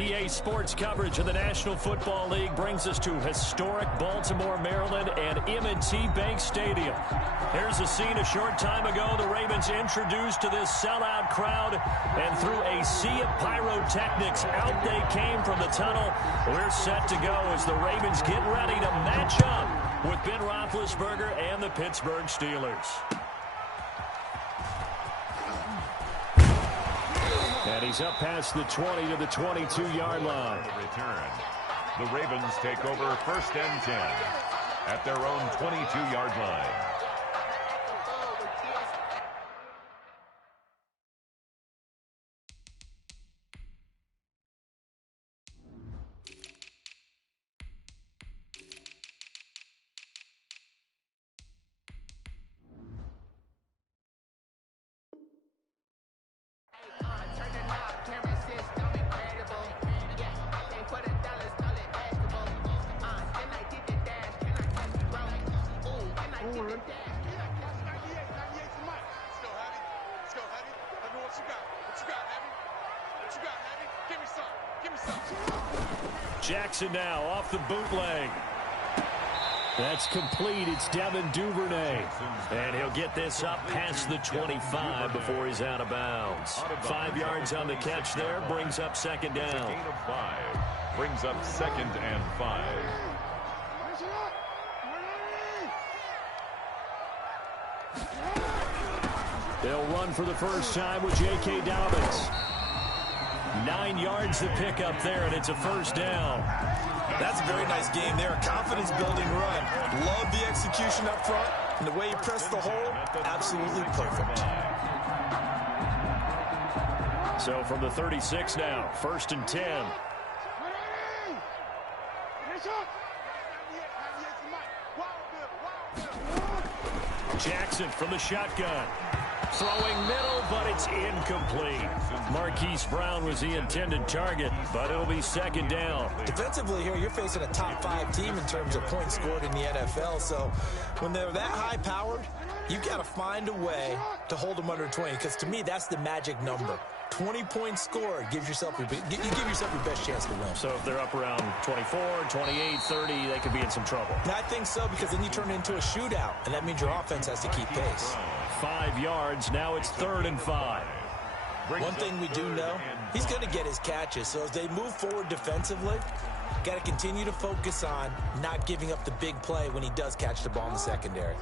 EA Sports coverage of the National Football League brings us to historic Baltimore, Maryland, and M&T Bank Stadium. Here's a scene a short time ago. The Ravens introduced to this sellout crowd, and through a sea of pyrotechnics, out they came from the tunnel. We're set to go as the Ravens get ready to match up with Ben Roethlisberger and the Pittsburgh Steelers. And he's up past the 20 to the 22-yard line. The return. The Ravens take over 1st and 10 at their own 22-yard line. Jackson now off the bootleg. That's complete. It's Devin Duvernay. And he'll get this up past the 25 before he's out of bounds. 5 yards on the catch there. Brings up 2nd down. Gain of 5. Brings up 2nd and 5. They'll run for the first time with J.K. Dobbins. 9 yards to pick up there, and it's a 1st down. That's a very nice game there. A confidence-building run. Love the execution up front, and the way he pressed the hole, absolutely perfect. So from the 36 now, 1st and 10. Jackson from the shotgun. Throwing middle, but it's incomplete. Marquise Brown was the intended target, but it'll be 2nd down. Defensively here, you're facing a top 5 team in terms of points scored in the NFL. So when they're that high-powered, you've got to find a way to hold them under 20, because to me, that's the magic number. 20 points scored gives yourself you give yourself your best chance to win. So if they're up around 24, 28, 30, they could be in some trouble. I think so, because then you turn it into a shootout, and that means your offense has to keep pace. 5 yards. Now it's 3rd and 5. One thing we do know, he's going to get his catches. So as they move forward defensively, got to continue to focus on not giving up the big play when he does catch the ball in the secondary.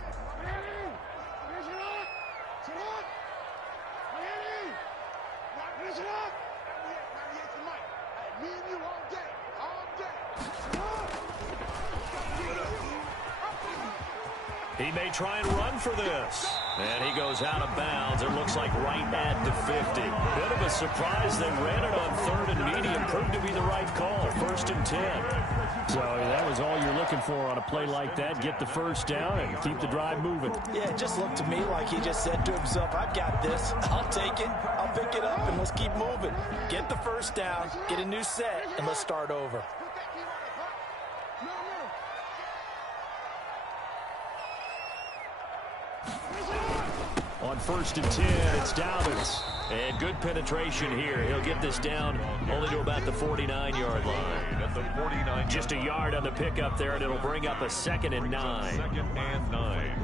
He may try and run for this. And he goes out of bounds. It looks like right at the 50. Bit of a surprise. They ran it on 3rd and medium. Proved to be the right call. 1st and 10. So that was all you're looking for on a play like that. Get the 1st down and keep the drive moving. Yeah, it just looked to me like he just said to himself, I've got this. I'll take it. I'll pick it up, and let's keep moving. Get the 1st down, get a new set, and let's start over. On 1st and 10, it's Dobbins. And good penetration here. He'll get this down only to about the 49-yard line. At the 49. Just a yard on the pickup there, and it'll bring up a 2nd and 9. 2nd and 9.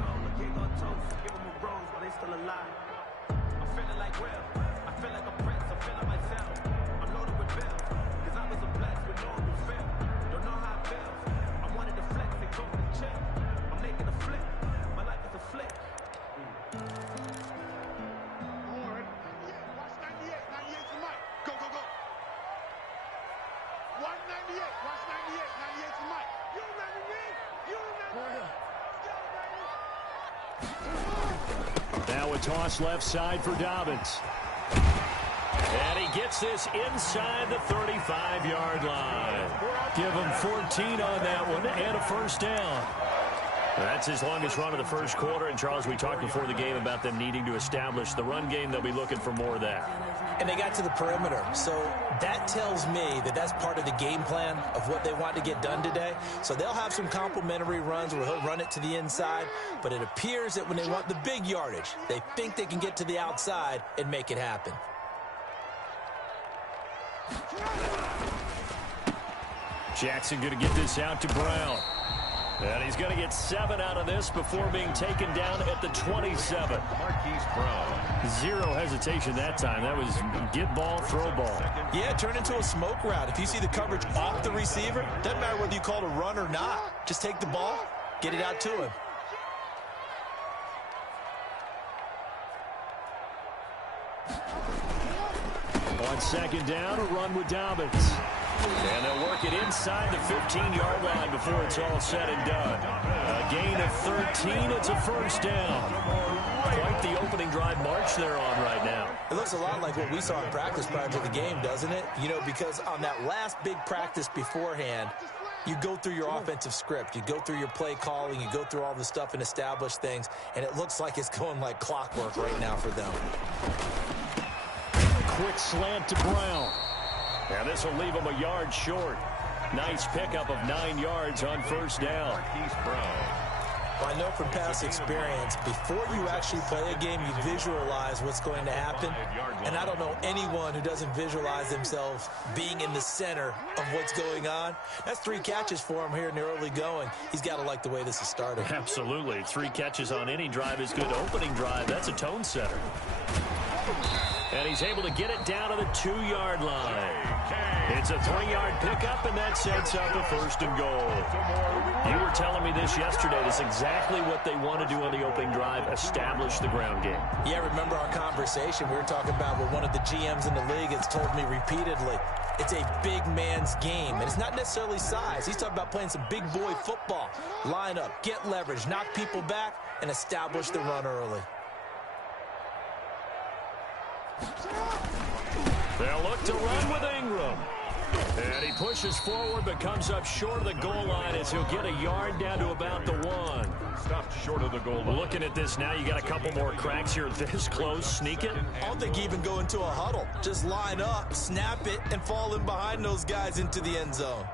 Now a toss left side for Dobbins. And he gets this inside the 35-yard line. Give him 14 on that one and a 1st down. That's his longest run of the 1st quarter. And, Charles, we talked before the game about them needing to establish the run game. They'll be looking for more of that. And they got to the perimeter. So that tells me that that's part of the game plan of what they want to get done today. So they'll have some complementary runs where he'll run it to the inside. But it appears that when they want the big yardage, they think they can get to the outside and make it happen. Jackson going to get this out to Brown. And he's going to get 7 out of this before being taken down at the 27. Marquise Brown. Zero hesitation that time. That was get ball, throw ball. Yeah, turn into a smoke route. If you see the coverage off the receiver, doesn't matter whether you call it a run or not. Just take the ball, get it out to him. On second down, a run with Dobbins. And they'll work it inside the 15-yard line before it's all said and done. A gain of 13. It's a first down. Quite the opening drive march they're on right now. It looks a lot like what we saw in practice prior to the game, doesn't it? You know, because on that last big practice beforehand, you go through your offensive script. You go through your play calling. You go through all the stuff and establish things. And it looks like it's going like clockwork right now for them. Quick slant to Brown. And this will leave him a yard short. Nice pickup of 9 yards on first down. Marquise Brown. Well, I know from past experience, before you actually play a game, you visualize what's going to happen. And I don't know anyone who doesn't visualize themselves being in the center of what's going on. That's 3 catches for him here in the early going. He's got to like the way this is starting. Absolutely. 3 catches on any drive is good. Opening drive, that's a tone setter. And he's able to get it down to the 2-yard line. It's a 3-yard pickup, and that sets up a first and goal. You were telling me this yesterday. That's exactly what they want to do on the opening drive, establish the ground game. Yeah, remember our conversation. We were talking about what one of the GMs in the league has told me repeatedly. It's a big man's game, and it's not necessarily size. He's talking about playing some big boy football. Line up, get leverage, knock people back, and establish the run early. They'll look to run with Ingram. And he pushes forward but comes up short of the goal line as he'll get a yard down to about the 1. Stopped short of the goal line. Looking at this now, you got a couple more cracks here this close. Sneak it. I don't think even go into a huddle. Just line up, snap it, and fall in behind those guys into the end zone.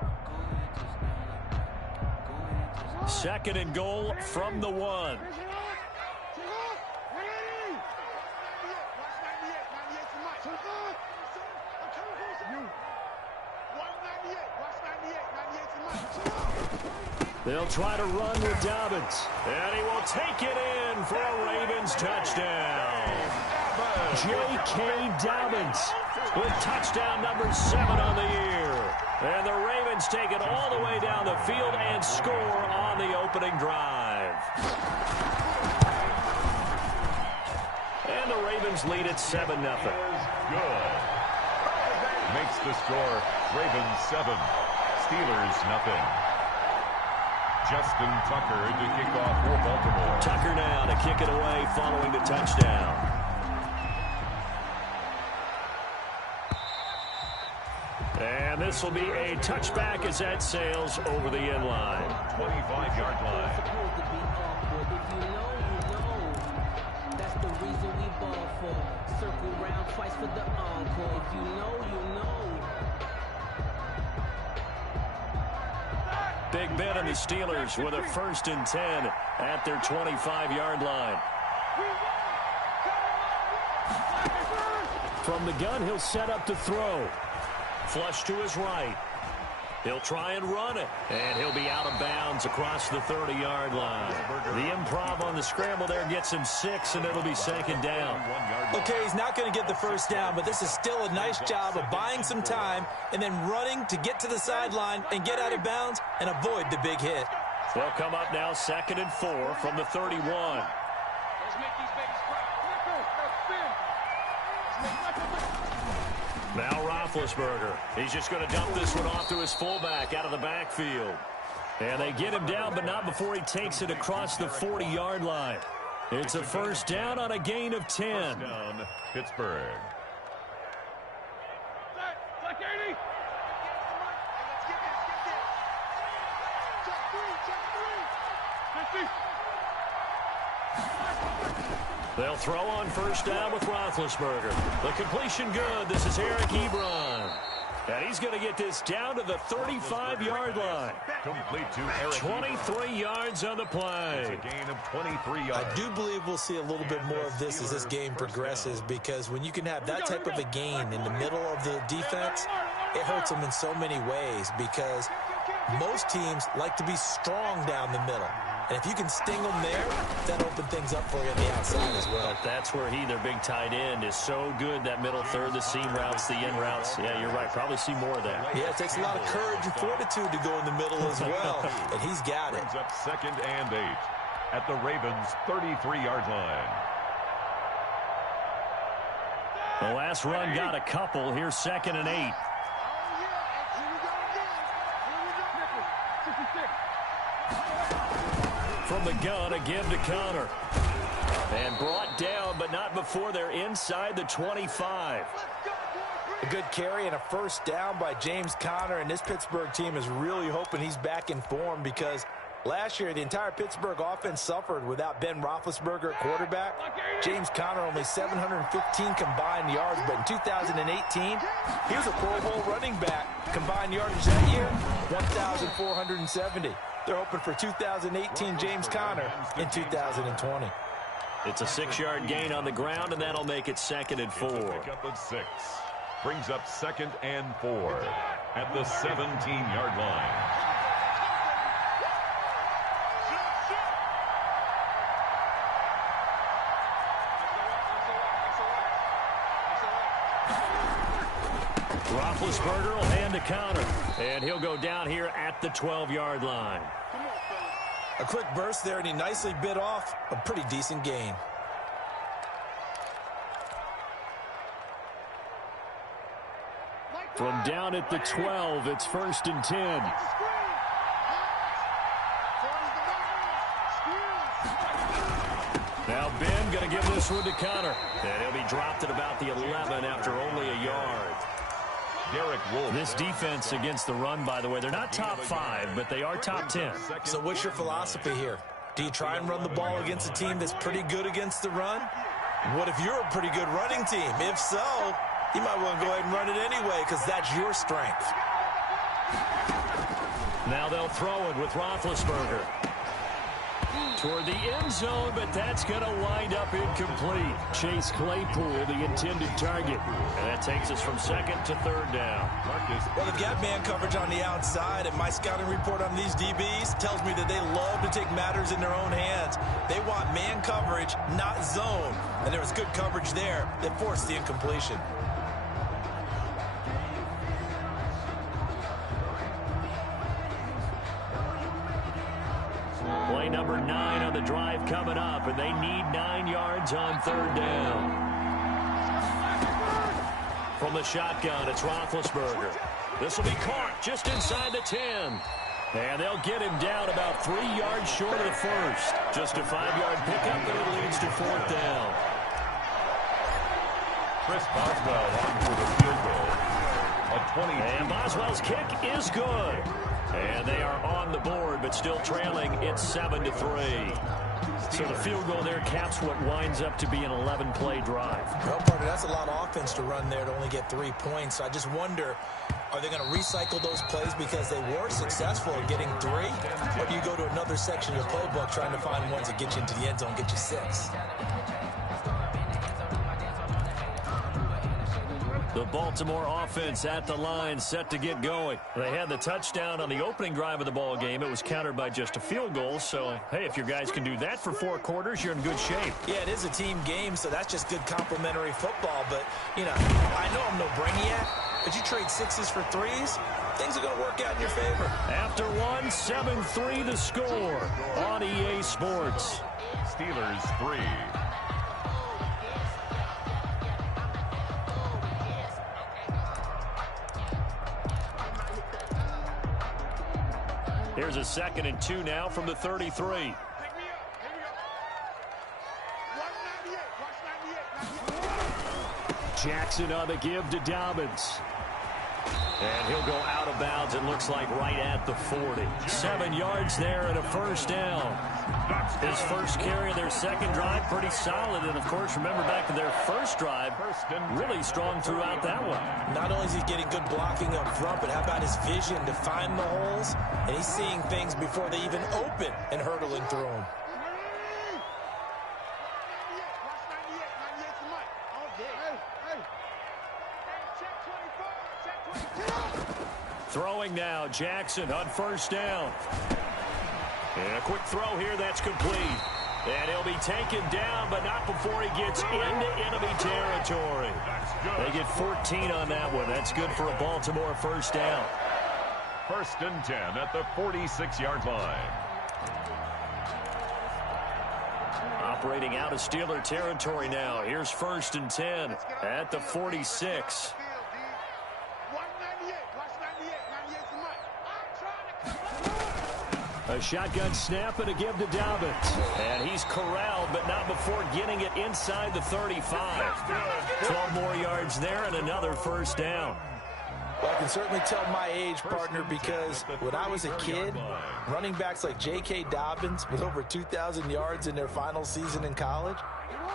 Second and goal from the 1. They'll try to run with Dobbins. And he will take it in for a Ravens touchdown. J.K. Dobbins with touchdown number 7 on the year. And the Ravens take it all the way down the field and score on the opening drive. And the Ravens lead at 7-0. Good. Makes the score Ravens 7, Steelers nothing. Justin Tucker to kick off for Baltimore. Tucker now to kick it away following the touchdown. And this will be a touchback as that sails over the end line. 25-yard line. That's the reason we ball for. Circle round twice for the encore. If you know, you know. Big Ben and the Steelers with a 1st and 10 at their 25-yard line. From the gun, he'll set up to throw. Flush to his right. He'll try and run it. And he'll be out of bounds across the 30-yard line. The improv on the scramble there gets him 6, and it'll be second down. Okay, he's not going to get the first down, but this is still a nice job of buying some time and then running to get to the sideline and get out of bounds and avoid the big hit. They'll come up now 2nd and 4 from the 31. Now Roethlisberger. He's just going to dump this one off to his fullback out of the backfield. And they get him down, but not before he takes it across the 40-yard line. It's a first down on a gain of 10. First down, Pittsburgh. They'll throw on first down with Roethlisberger. The completion good. This is Eric Ebron. And he's going to get this down to the 35-yard line. Complete to Eric 23 yards on the play. It's a gain of 23 yards. I do believe we'll see a little bit more of this as this game progresses, because when you can have that type of a gain in the middle of the defense, it hurts them in so many ways because most teams like to be strong down the middle. And if you can sting them there, that opens things up for you on the outside as well. That's where their big tight end, is so good, that middle third, the seam routes, the in routes. Yeah, you're right. Probably see more of that. Yeah, it takes a lot of courage and fortitude to go in the middle as well. And he's got it. Brings up 2nd and 8 at the Ravens' 33-yard line. The last run got a couple. Here's 2nd and 8. From the gun, a give to Conner. And brought down, but not before they're inside the 25. A good carry and a first down by James Conner, and this Pittsburgh team is really hoping he's back in form because last year the entire Pittsburgh offense suffered without Ben Roethlisberger at quarterback. James Conner only 715 combined yards, but in 2018, he was a Pro Bowl running back. Combined yardage that year, 1,470. They're hoping for 2018 James Conner in 2020. It's a 6-yard gain on the ground, and that'll make it 2nd and 4. Pickup of 6. Brings up 2nd and 4 at the 17-yard line. Roethlisberger will hand to Conner, and he'll go down here at the 12-yard line. A quick burst there, and he nicely bit off a pretty decent gain. From down at the 12, it's 1st and 10. Now Ben going to give this one to Conner, and he'll be dropped at about the 11 after only a yard. Derek Wolfe. This defense against the run, by the way, they're not top 5, but they are top 10. So what's your philosophy here? Do you try and run the ball against a team that's pretty good against the run? What if you're a pretty good running team? If so, you might want to go ahead and run it anyway because that's your strength. Now they'll throw it with Roethlisberger. Toward the end zone, but that's going to wind up incomplete. Chase Claypool, the intended target. And that takes us from 2nd to 3rd down. Well, they've got man coverage on the outside, and my scouting report on these DBs tells me that they love to take matters in their own hands. They want man coverage, not zone. And there was good coverage there that forced the incompletion. Play number 9 on the drive coming up, and they need 9 yards on 3rd down. From the shotgun, it's Roethlisberger. This will be caught just inside the 10. And they'll get him down about 3 yards short of the first. Just a 5-yard pickup, and it leads to 4th down. Chris Boswell on for the field goal. And Boswell's kick is good. And they are on the board, but still trailing. It's 7-3. So the field goal there caps what winds up to be an 11-play drive. Well, partner, that's a lot of offense to run there to only get 3 points. So I just wonder, are they going to recycle those plays because they were successful in getting 3? Or do you go to another section of the playbook trying to find ones that get you into the end zone, get you 6? The Baltimore offense at the line, set to get going. They had the touchdown on the opening drive of the ball game. It was countered by just a field goal. So, hey, if your guys can do that for 4 quarters, you're in good shape. Yeah, it is a team game, so that's just good complimentary football. But, you know, I know I'm no brainiac, but you trade 6s for 3s, things are going to work out in your favor. After 1, 7-3 the score on EA Sports. Steelers 3. Here's a 2nd and 2 now from the 33. Jackson on the give to Dobbins. And he'll go out of bounds, it looks like right at the 40. 7 yards there and a first down. His first carry of their second drive, pretty solid. And, of course, remember back to their first drive, really strong throughout that one. Not only is he getting good blocking up front, but how about his vision to find the holes? And he's seeing things before they even open and hurdling through them. Check 24, check 22. Throwing now, Jackson on first down. And a quick throw here, that's complete. And he'll be taken down, but not before he gets into enemy territory. They get 14 on that one. That's good for a Baltimore first down. 1st and 10 at the 46-yard line. Operating out of Steeler territory now. Here's 1st and 10 at the 46. A shotgun snap and a give to Dobbins. And he's corralled, but not before getting it inside the 35. 12 more yards there and another first down. Well, I can certainly tell my age, partner, because when I was a kid, running backs like J.K. Dobbins with over 2,000 yards in their final season in college,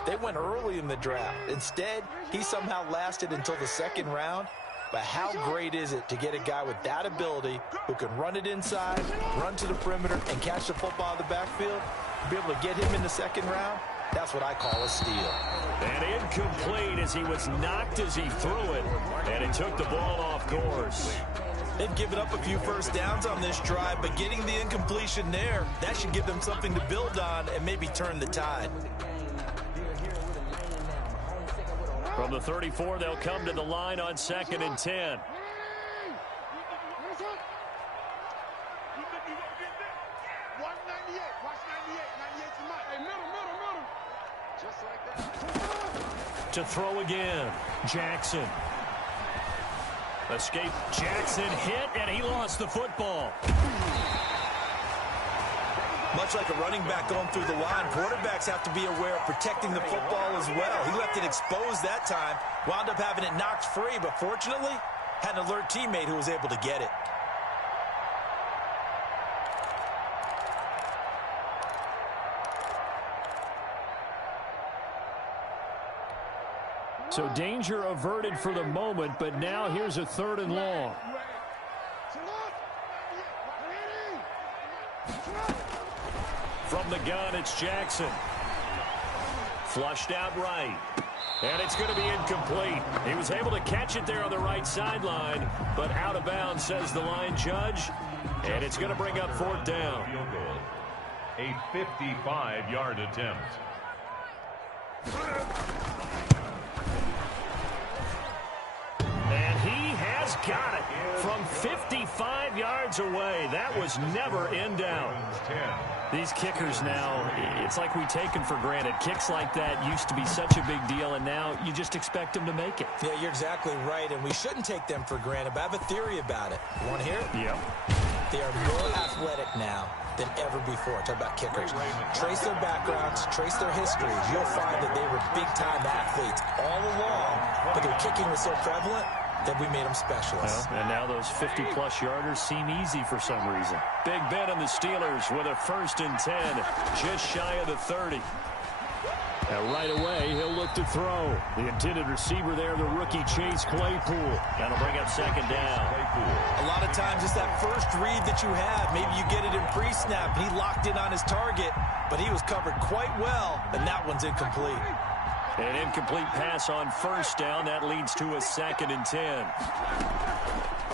they went early in the draft. Instead, he somehow lasted until the 2nd round. But how great is it to get a guy with that ability who can run it inside, run to the perimeter, and catch the football in the backfield? Be able to get him in the 2nd round? That's what I call a steal. And incomplete as he was knocked as he threw it. And he took the ball off course. They've given up a few first downs on this drive, but getting the incompletion there, that should give them something to build on and maybe turn the tide. From the 34, they'll come to the line on 2nd and 10. To throw again, Jackson. Escape, Jackson hit, and he lost the football. Much like a running back going through the line, quarterbacks have to be aware of protecting the football as well. He left it exposed that time, wound up having it knocked free, but fortunately, had an alert teammate who was able to get it. So danger averted for the moment, but now here's a 3rd and long. From the gun, it's Jackson. Flushed out right. And it's going to be incomplete. He was able to catch it there on the right sideline, but out of bounds, says the line judge. And it's going to bring up 4th down. A 55-yard attempt. And he has got it from 55 yards away. That was never in doubt. These kickers now, it's like we take them for granted. Kicks like that used to be such a big deal, and now you just expect them to make it. Yeah, you're exactly right, and we shouldn't take them for granted, but I have a theory about it. You want to hear it? Yep. They are more athletic now than ever before. Talk about kickers. Trace their backgrounds, trace their histories. You'll find that they were big-time athletes all along, but their kicking was so prevalent that we made them specialists. Well, and now those 50-plus yarders seem easy for some reason. Big Ben and the Steelers with a 1st and 10, just shy of the 30. Now right away, he'll look to throw. The intended receiver there, the rookie Chase Claypool. That'll bring up 2nd down. A lot of times it's that first read that you have. Maybe you get it in pre-snap, and he locked in on his target, but he was covered quite well, and that one's incomplete. An incomplete pass on 1st down. That leads to a 2nd and 10.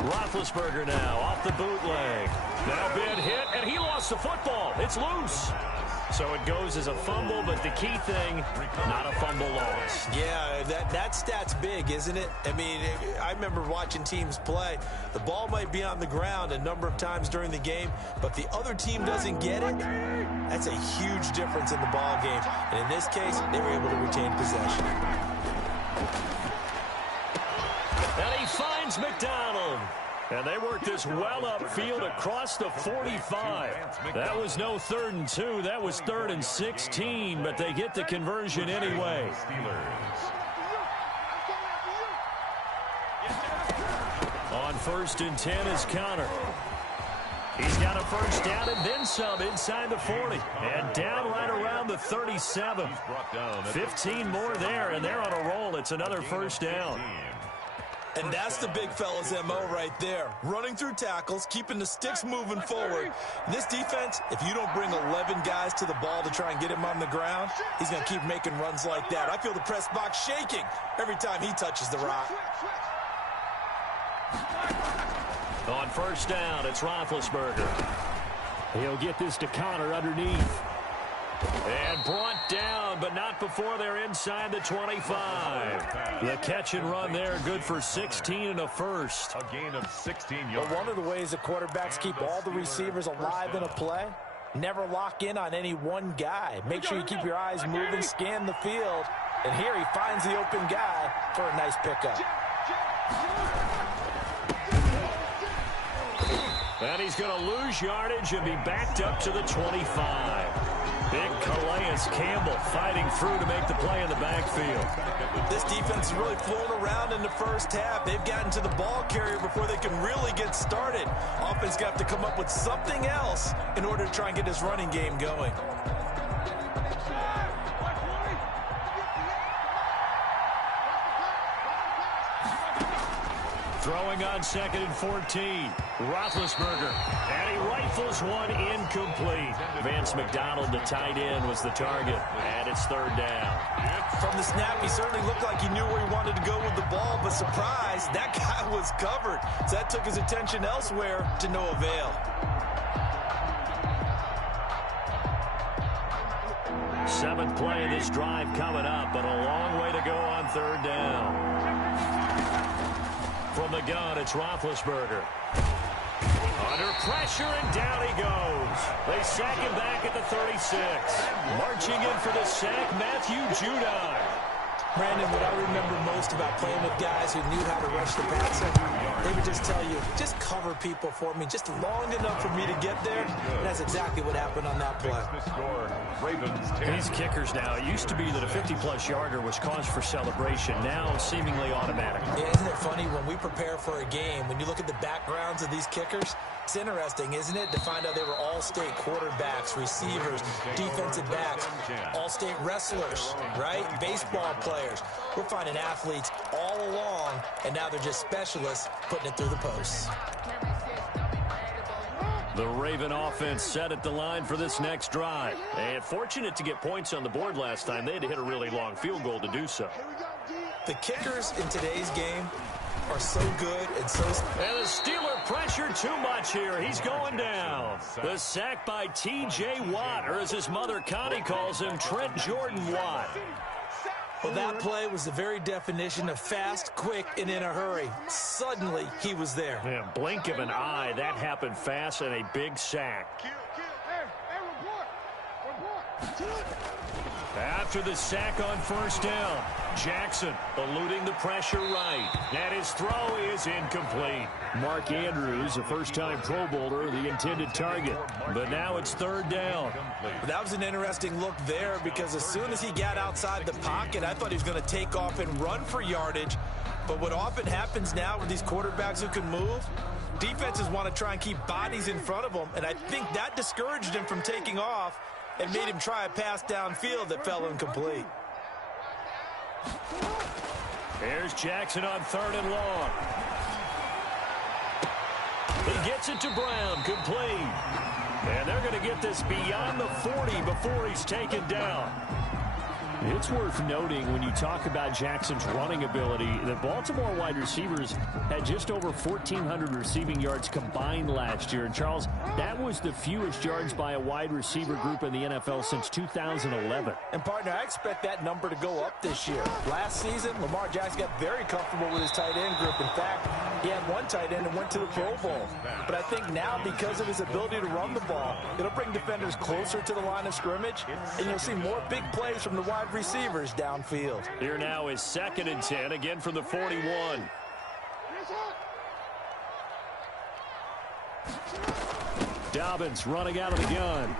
Roethlisberger now off the bootleg. Now Ben hit, and he lost the football. It's loose. So it goes as a fumble, but the key thing, not a fumble loss. Yeah, that stat's big, isn't it? I mean, I remember watching teams play. The ball might be on the ground a number of times during the game, but the other team doesn't get it. That's a huge difference in the ball game. And in this case, they were able to retain possession. And he finds McDonald. And they work this well upfield across the 45. That was no 3rd and 2. That was 3rd and 16, but they get the conversion anyway. On 1st and 10 is Connor. He's got a 1st down and then some inside the 40. And down right around the 37. 15 more there, and they're on a roll. It's another 1st down. And that's the big fella's MO right there. Running through tackles, keeping the sticks moving forward. This defense, if you don't bring 11 guys to the ball to try and get him on the ground, he's going to keep making runs like that. I feel the press box shaking every time he touches the rock. On first down, it's Roethlisberger. He'll get this to Connor underneath. And brought down, but not before they're inside the 25. The catch and run there, good for 16 and a first. A gain of 16 yards. Well, one of the ways the quarterbacks keep all the receivers alive in a play, never lock in on any one guy. Make sure you keep your eyes moving, scan the field. And here he finds the open guy for a nice pickup. And he's going to lose yardage and be backed up to the 25. Big Calais Campbell fighting through to make the play in the backfield. This defense is really flown around in the first half. They've gotten to the ball carrier before they can really get started. Offense got to come up with something else in order to try and get this running game going. Throwing on 2nd and 14. Roethlisberger. And he rifles one incomplete. Vance McDonald, the tight end, was the target. And it's 3rd down. From the snap, he certainly looked like he knew where he wanted to go with the ball, but surprise, that guy was covered. So that took his attention elsewhere to no avail. Seventh play of this drive coming up, but a long way to go on 3rd down. From the gun, it's Roethlisberger. Under pressure, and down he goes. They sack him back at the 36. Marching in for the sack, Matthew Judon. Brandon, what I remember most about playing with guys who knew how to rush the passer, they would just tell you, just cover people for me, just long enough for me to get there. And that's exactly what happened on that play. These kickers now, it used to be that a 50-plus yarder was cause for celebration. Now, seemingly automatic. Yeah, isn't it funny when we prepare for a game, when you look at the backgrounds of these kickers, it's interesting, isn't it, to find out they were all-state quarterbacks, receivers, defensive backs, all-state wrestlers, right? Baseball players. We're finding athletes all along, and now they're just specialists putting it through the posts. The Raven offense set at the line for this next drive. And fortunate to get points on the board last time. They had to hit a really long field goal to do so. The kickers in today's game are so good and so... And the Steeler pressure too much here. He's going down. The sack by T.J. Watt, or as his mother Connie calls him, Trent Jordan Watt. Well, that play was the very definition of fast, quick, and in a hurry. Suddenly, he was there. Yeah, blink of an eye, that happened fast, and a big sack. After the sack on first down, Jackson eluding the pressure right. And his throw is incomplete. Mark Andrews, a first-time Pro Bowler, the intended target. But now it's 3rd down. That was an interesting look there because as soon as he got outside the pocket, I thought he was going to take off and run for yardage. But what often happens now with these quarterbacks who can move, defenses want to try and keep bodies in front of them. And I think that discouraged him from taking off and made him try a pass downfield that fell incomplete. Here's Jackson on 3rd and long. He gets it to Brown, complete. And they're going to get this beyond the 40 before he's taken down. It's worth noting when you talk about Jackson's running ability, the Baltimore wide receivers had just over 1,400 receiving yards combined last year. And, Charles, that was the fewest yards by a wide receiver group in the NFL since 2011. And, partner, I expect that number to go up this year. Last season, Lamar Jackson got very comfortable with his tight end group. In fact, he had one tight end and went to the Pro Bowl. But I think now, because of his ability to run the ball, it'll bring defenders closer to the line of scrimmage, and you'll see more big plays from the wide receivers downfield. Here now is 2nd and 10, again from the 41. Dobbins running out of the gun.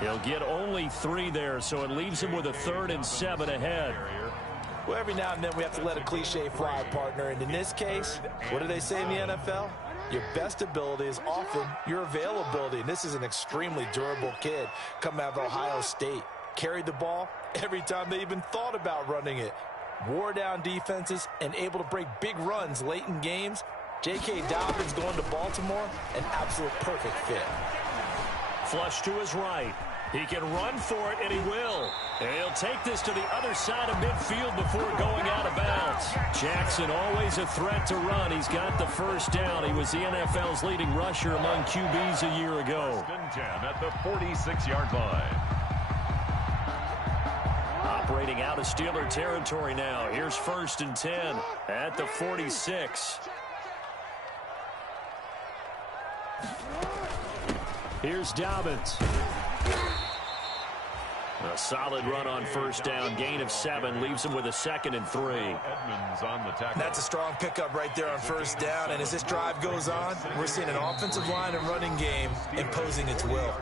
He'll get only 3 there, so it leaves him with a 3rd and 7 ahead. Well, every now and then we have to let a cliche fly, partner. And in this case, what do they say in the NFL? Your best ability is often your availability. And this is an extremely durable kid coming out of Ohio State. Carried the ball every time they even thought about running it. Wore down defenses and able to break big runs late in games. J.K. Dobbins going to Baltimore, an absolute perfect fit. Flush to his right. He can run for it, and he will. And he'll take this to the other side of midfield before going out of bounds. Jackson always a threat to run. He's got the first down. He was the NFL's leading rusher among QBs a year ago. 10 at the 46-yard line. Operating out of Steeler territory now. Here's 1st and 10 at the 46. Here's Dobbins. A solid run on first down. Gain of 7 leaves him with a 2nd and 3. Edmonds on the tackle. That's a strong pickup right there on first down. And as this drive goes on, we're seeing an offensive line and running game imposing its will.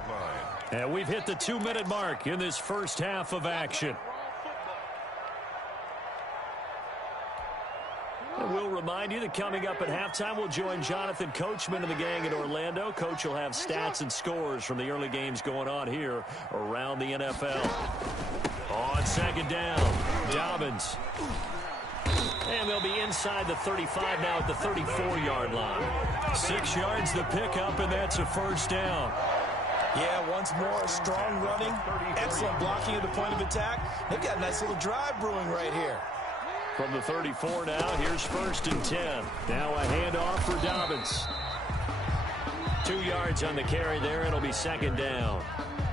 And we've hit the 2-minute mark in this first half of action. And we'll remind you that coming up at halftime, we'll join Jonathan Coachman and the gang in Orlando. Coach will have stats and scores from the early games going on here around the NFL. On 2nd down, Dobbins. And they'll be inside the 35 now at the 34-yard line. 6 yards the pickup, and that's a first down. Yeah, once more, strong running, excellent blocking at the point of attack. They've got a nice little drive brewing right here. From the 34 now, here's 1st and 10. Now a handoff for Dobbins. 2 yards on the carry there. It'll be 2nd down.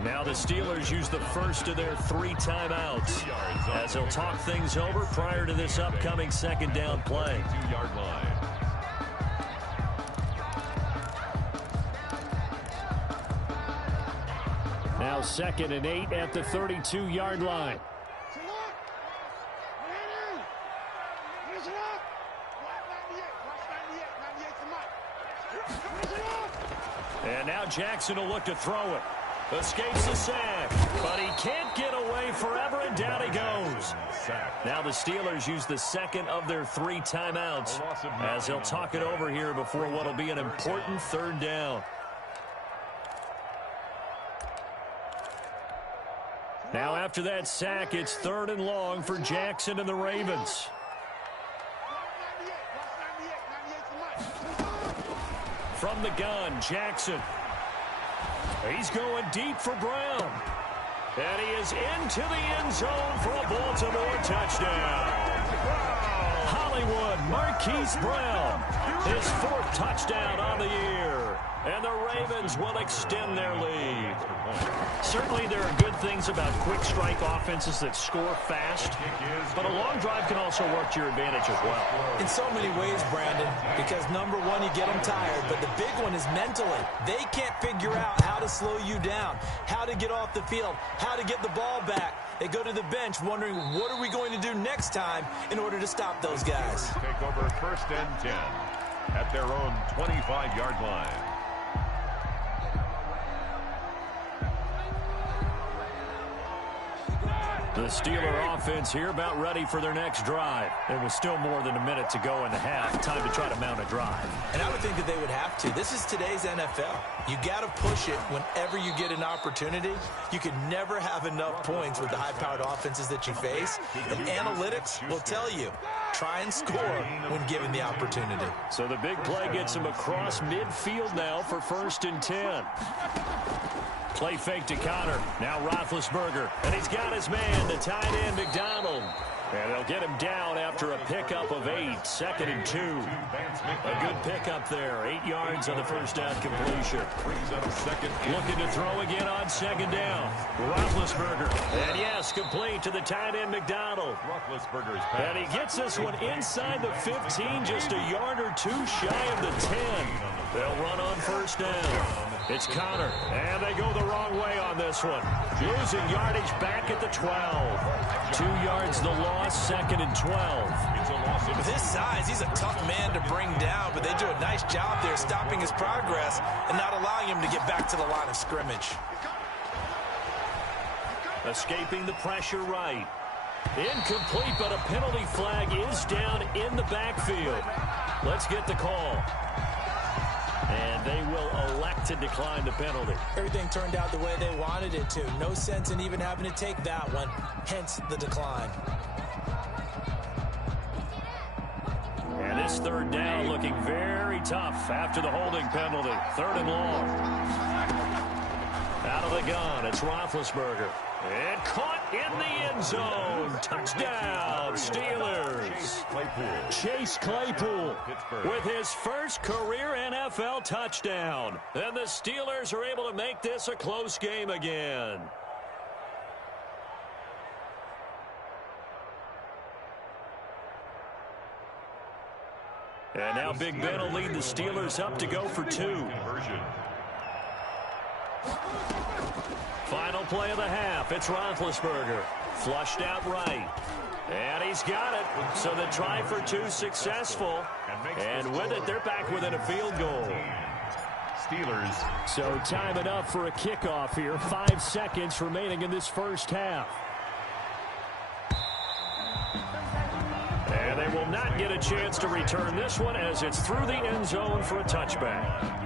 Now the Steelers use the first of their 3 timeouts as they'll talk things over prior to this upcoming 2nd down play. 2-yard line. Now 2nd and 8 at the 32-yard line. And now Jackson will look to throw it. Escapes the sack, but he can't get away forever, and down he goes. Now the Steelers use the 2nd of their 3 timeouts as they'll talk it over here before what will be an important 3rd down. Now after that sack, it's 3rd and long for Jackson and the Ravens. From the gun, Jackson. He's going deep for Brown. And he is into the end zone for a Baltimore touchdown. Hollywood Marquise Brown, his 4th touchdown on the year. And the Ravens will extend their lead. Certainly there are good things about quick strike offenses that score fast, but a long drive can also work to your advantage as well. In so many ways, Brandon, because number one, you get them tired, but the big one is mentally. They can't figure out how to slow you down, how to get off the field, how to get the ball back. They go to the bench wondering, what are we going to do next time in order to stop those guys? Take over 1st and 10 at their own 25-yard line. The Steeler offense here about ready for their next drive. There was still more than a minute to go in the half. Time to try to mount a drive. And I would think that they would have to. This is today's NFL. You got to push it whenever you get an opportunity. You can never have enough points with the high-powered offenses that you face. And analytics will tell you, try and score when given the opportunity. So the big play gets him across midfield now for 1st and 10. Play fake to Connor. Now Roethlisberger. And he's got his man, the tight end, McDonald. And they'll get him down after a pickup of 8. 2nd and 2. A good pickup there. 8 yards on the first down completion. Looking to throw again on 2nd down. Roethlisberger. And yes, complete to the tight end, McDonald. And he gets this one inside the 15, just a yard or 2 shy of the 10. They'll run on first down. It's Connor, and they go the wrong way on this one. Losing yardage back at the 12. 2 yards the loss, 2nd and 12. With his size, he's a tough man to bring down, but they do a nice job there stopping his progress and not allowing him to get back to the line of scrimmage. Escaping the pressure right. Incomplete, but a penalty flag is down in the backfield. Let's get the call. And they will elect to decline the penalty. Everything turned out the way they wanted it to. No sense in even having to take that one, hence the decline. And this 3rd down looking very tough after the holding penalty. 3rd and long. Out of the gun. It's Roethlisberger. And caught in the end zone. Touchdown, Steelers. Chase Claypool with his first career NFL touchdown. And the Steelers are able to make this a close game again. And now Big Ben will lead the Steelers up to go for 2. Final play of the half. It's Roethlisberger. Flushed out right. And he's got it. So the try for 2 successful. And with it, they're back within a field goal. Steelers. So time enough for a kickoff here. 5 seconds remaining in this first half. And they will not get a chance to return this one as it's through the end zone for a touchback.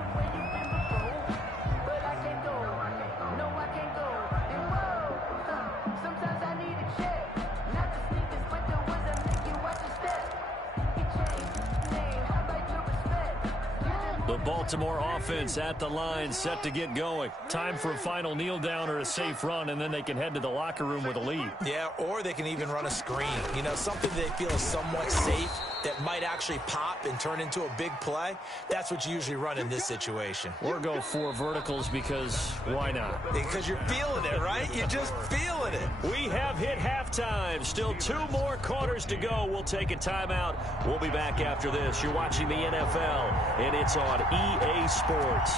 The Baltimore offense at the line, set to get going. Time for a final kneel down or a safe run, and then they can head to the locker room with a lead. Yeah, or they can even run a screen. You know, something they feel is somewhat safe that might actually pop and turn into a big play. That's what you usually run in this situation. Or go 4 verticals because why not? Because you're feeling it, right? You're just feeling it. We have hit halftime. Still 2 more quarters to go. We'll take a timeout. We'll be back after this. You're watching the NFL, and it's on EA Sports.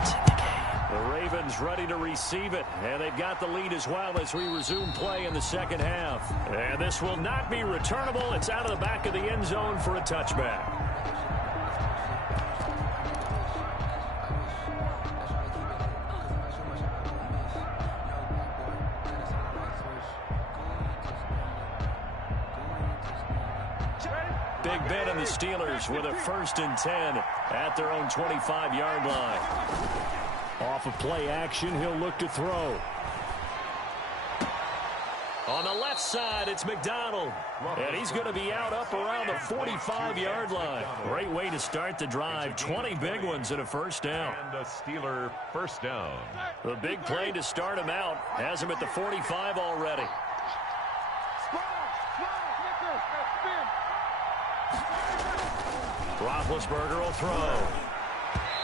It's in the game. The Ravens ready to receive it, and they've got the lead as well as we resume play in the second half. And this will not be returnable. It's out of the back of the end zone for a touchback. Big Ben and the Steelers with a 1st and 10 at their own 25-yard line. Off of play action, he'll look to throw. On the left side, it's McDonald. And he's going to be out up around the 45-yard line. Great way to start the drive. 20 big ones and a first down. And a Steeler first down. The big play to start him out. Has him at the 45 already. Roethlisberger will throw.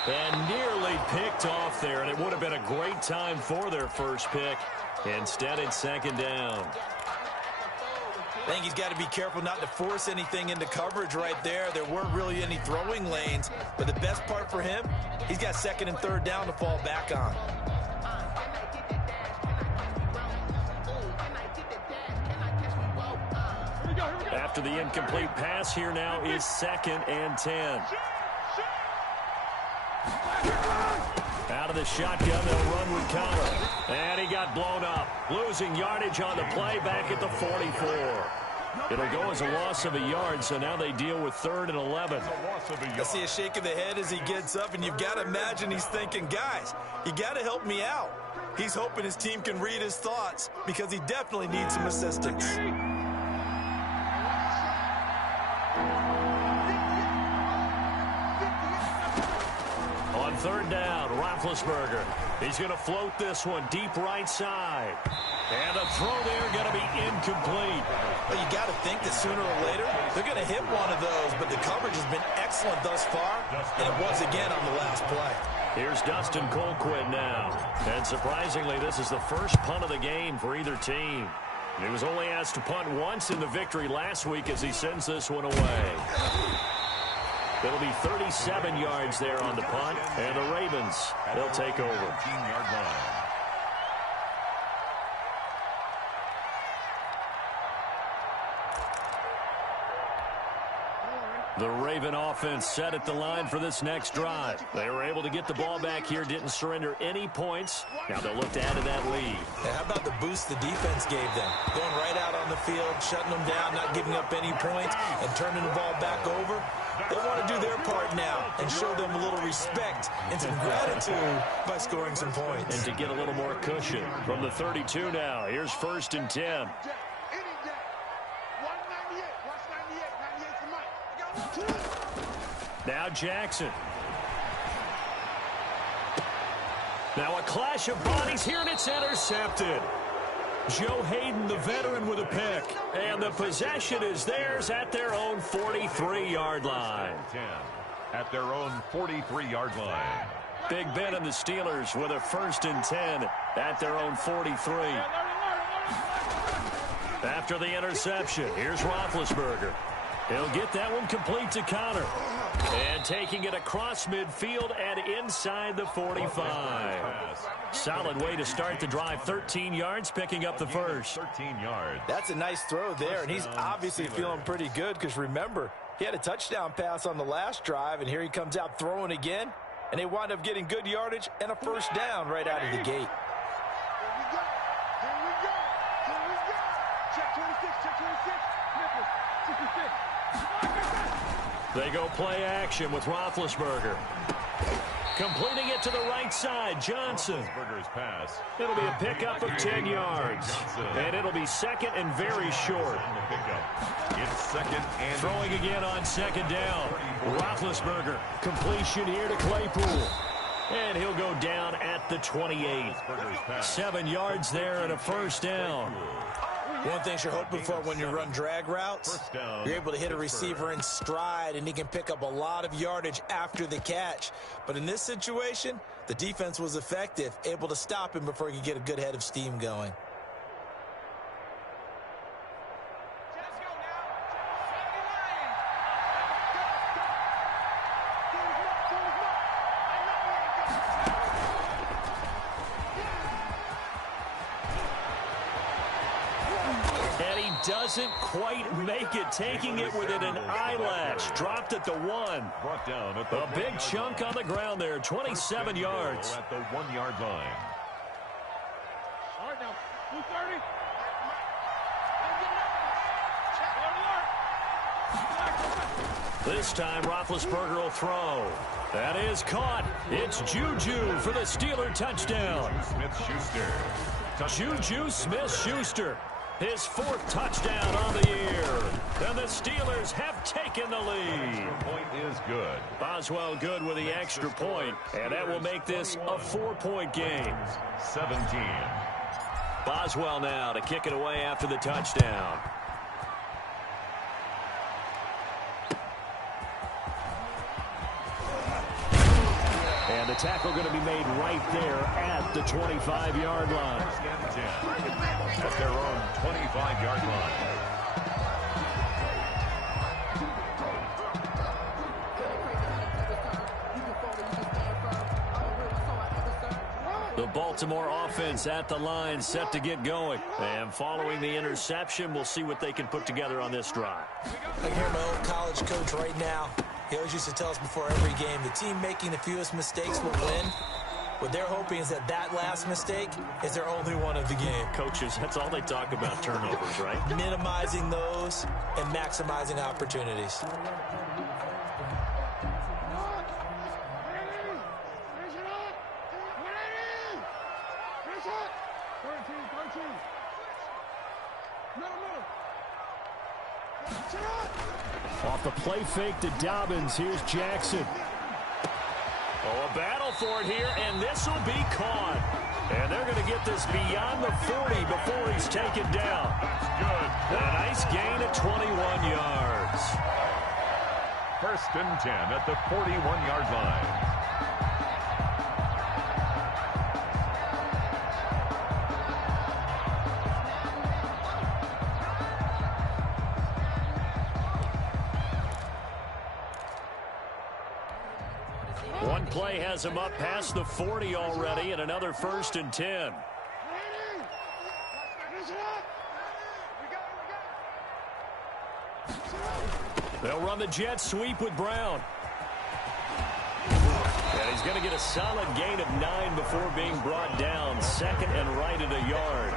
And nearly picked off there, and it would have been a great time for their first pick. Instead, it's 2nd down. I think he's got to be careful not to force anything into coverage right there. There weren't really any throwing lanes, but the best part for him, he's got 2nd and 3rd down to fall back on. After the incomplete pass, here now is 2nd and 10. Out of the shotgun, they'll run with Conner. And he got blown up. Losing yardage on the play back at the 44. It'll go as a loss of a yard, so now they deal with 3rd and 11. I see a shake of the head as he gets up, and you've got to imagine he's thinking, guys, you got to help me out. He's hoping his team can read his thoughts because he definitely needs some assistance. On 3rd down, Roethlisberger. He's going to float this one deep right side. And the throw there going to be incomplete. Well, you got to think that sooner or later they're going to hit one of those, but the coverage has been excellent thus far, and it was again on the last play. Here's Dustin Colquitt now. And surprisingly, this is the first punt of the game for either team. He was only asked to punt once in the victory last week as he sends this one away. It'll be 37 yards there on the punt, and the Ravens, they'll take over. 15-yard line. The Raven offense set at the line for this next drive. They were able to get the ball back here, didn't surrender any points. Now they'll look to add to that lead. And how about the boost the defense gave them? Going right out on the field, shutting them down, not giving up any points, and turning the ball back over. They want to do their part now and show them a little respect and some gratitude by scoring some points. And to get a little more cushion from the 32 now. Here's 1st and 10. Now Jackson. Now a clash of bodies here, and it's intercepted. Joe Hayden, the veteran, with a pick. And the possession is theirs at their own 43-yard line. 10 at their own 43-yard line. Big Ben and the Steelers with a 1st and 10 at their own 43. After the interception, here's Roethlisberger. He'll get that one complete to Connor. And taking it across midfield and inside the 45. Solid way to start the drive. 13 yards, picking up the first. 13 yards. That's a nice throw there, and he's obviously feeling pretty good because, remember, he had a touchdown pass on the last drive, and here he comes out throwing again, and they wind up getting good yardage and a first down right out of the gate. They go play action with Roethlisberger. Completing it to the right side, Johnson. Roethlisberger's pass. It'll be a pickup of 10 yards. And it'll be second and very short. It's second and throwing again on second down. Roethlisberger. Completion here to Claypool. And he'll go down at the 28. 7 yards there and a first down. One thing you're hoping for when you run drag routes, you're able to hit a receiver in stride, and he can pick up a lot of yardage after the catch. But in this situation, the defense was effective, able to stop him before he could get a good head of steam going. Doesn't quite make it, taking it within an eyelash. Dropped at the 1. Brought down at the a big chunk on the ground there, 27 yards. At the 1-yard line. All right, now, 230. This time, Roethlisberger will throw. That is caught. It's Juju for the Steeler touchdown. Smith-Schuster. Juju Smith-Schuster. His 4th touchdown on the year. And the Steelers have taken the lead. Point is good. Boswell good with the extra point. And that will make this a 4-point game. 17. Boswell now to kick it away after the touchdown. And the tackle going to be made right there at the 25-yard line. At their own 25-yard line. The Baltimore offense at the line, set to get going. And following the interception, we'll see what they can put together on this drive. I can hear my old college coach right now. He always used to tell us before every game, the team making the fewest mistakes will win. What they're hoping is that last mistake is their only one of the game. Coaches, that's all they talk about, turnovers, right? Minimizing those and maximizing opportunities. Off the play fake to Dobbins, here's Jackson. Oh, a battle for it here, and this will be caught. And they're going to get this beyond the 40 before he's taken down. That's good. A nice gain of 21 yards. 1st and 10 at the 41-yard line. One play has him up past the 40 already, and another 1st and 10. They'll run the jet sweep with Brown. And he's going to get a solid gain of 9 before being brought down. 2nd and right at a yard.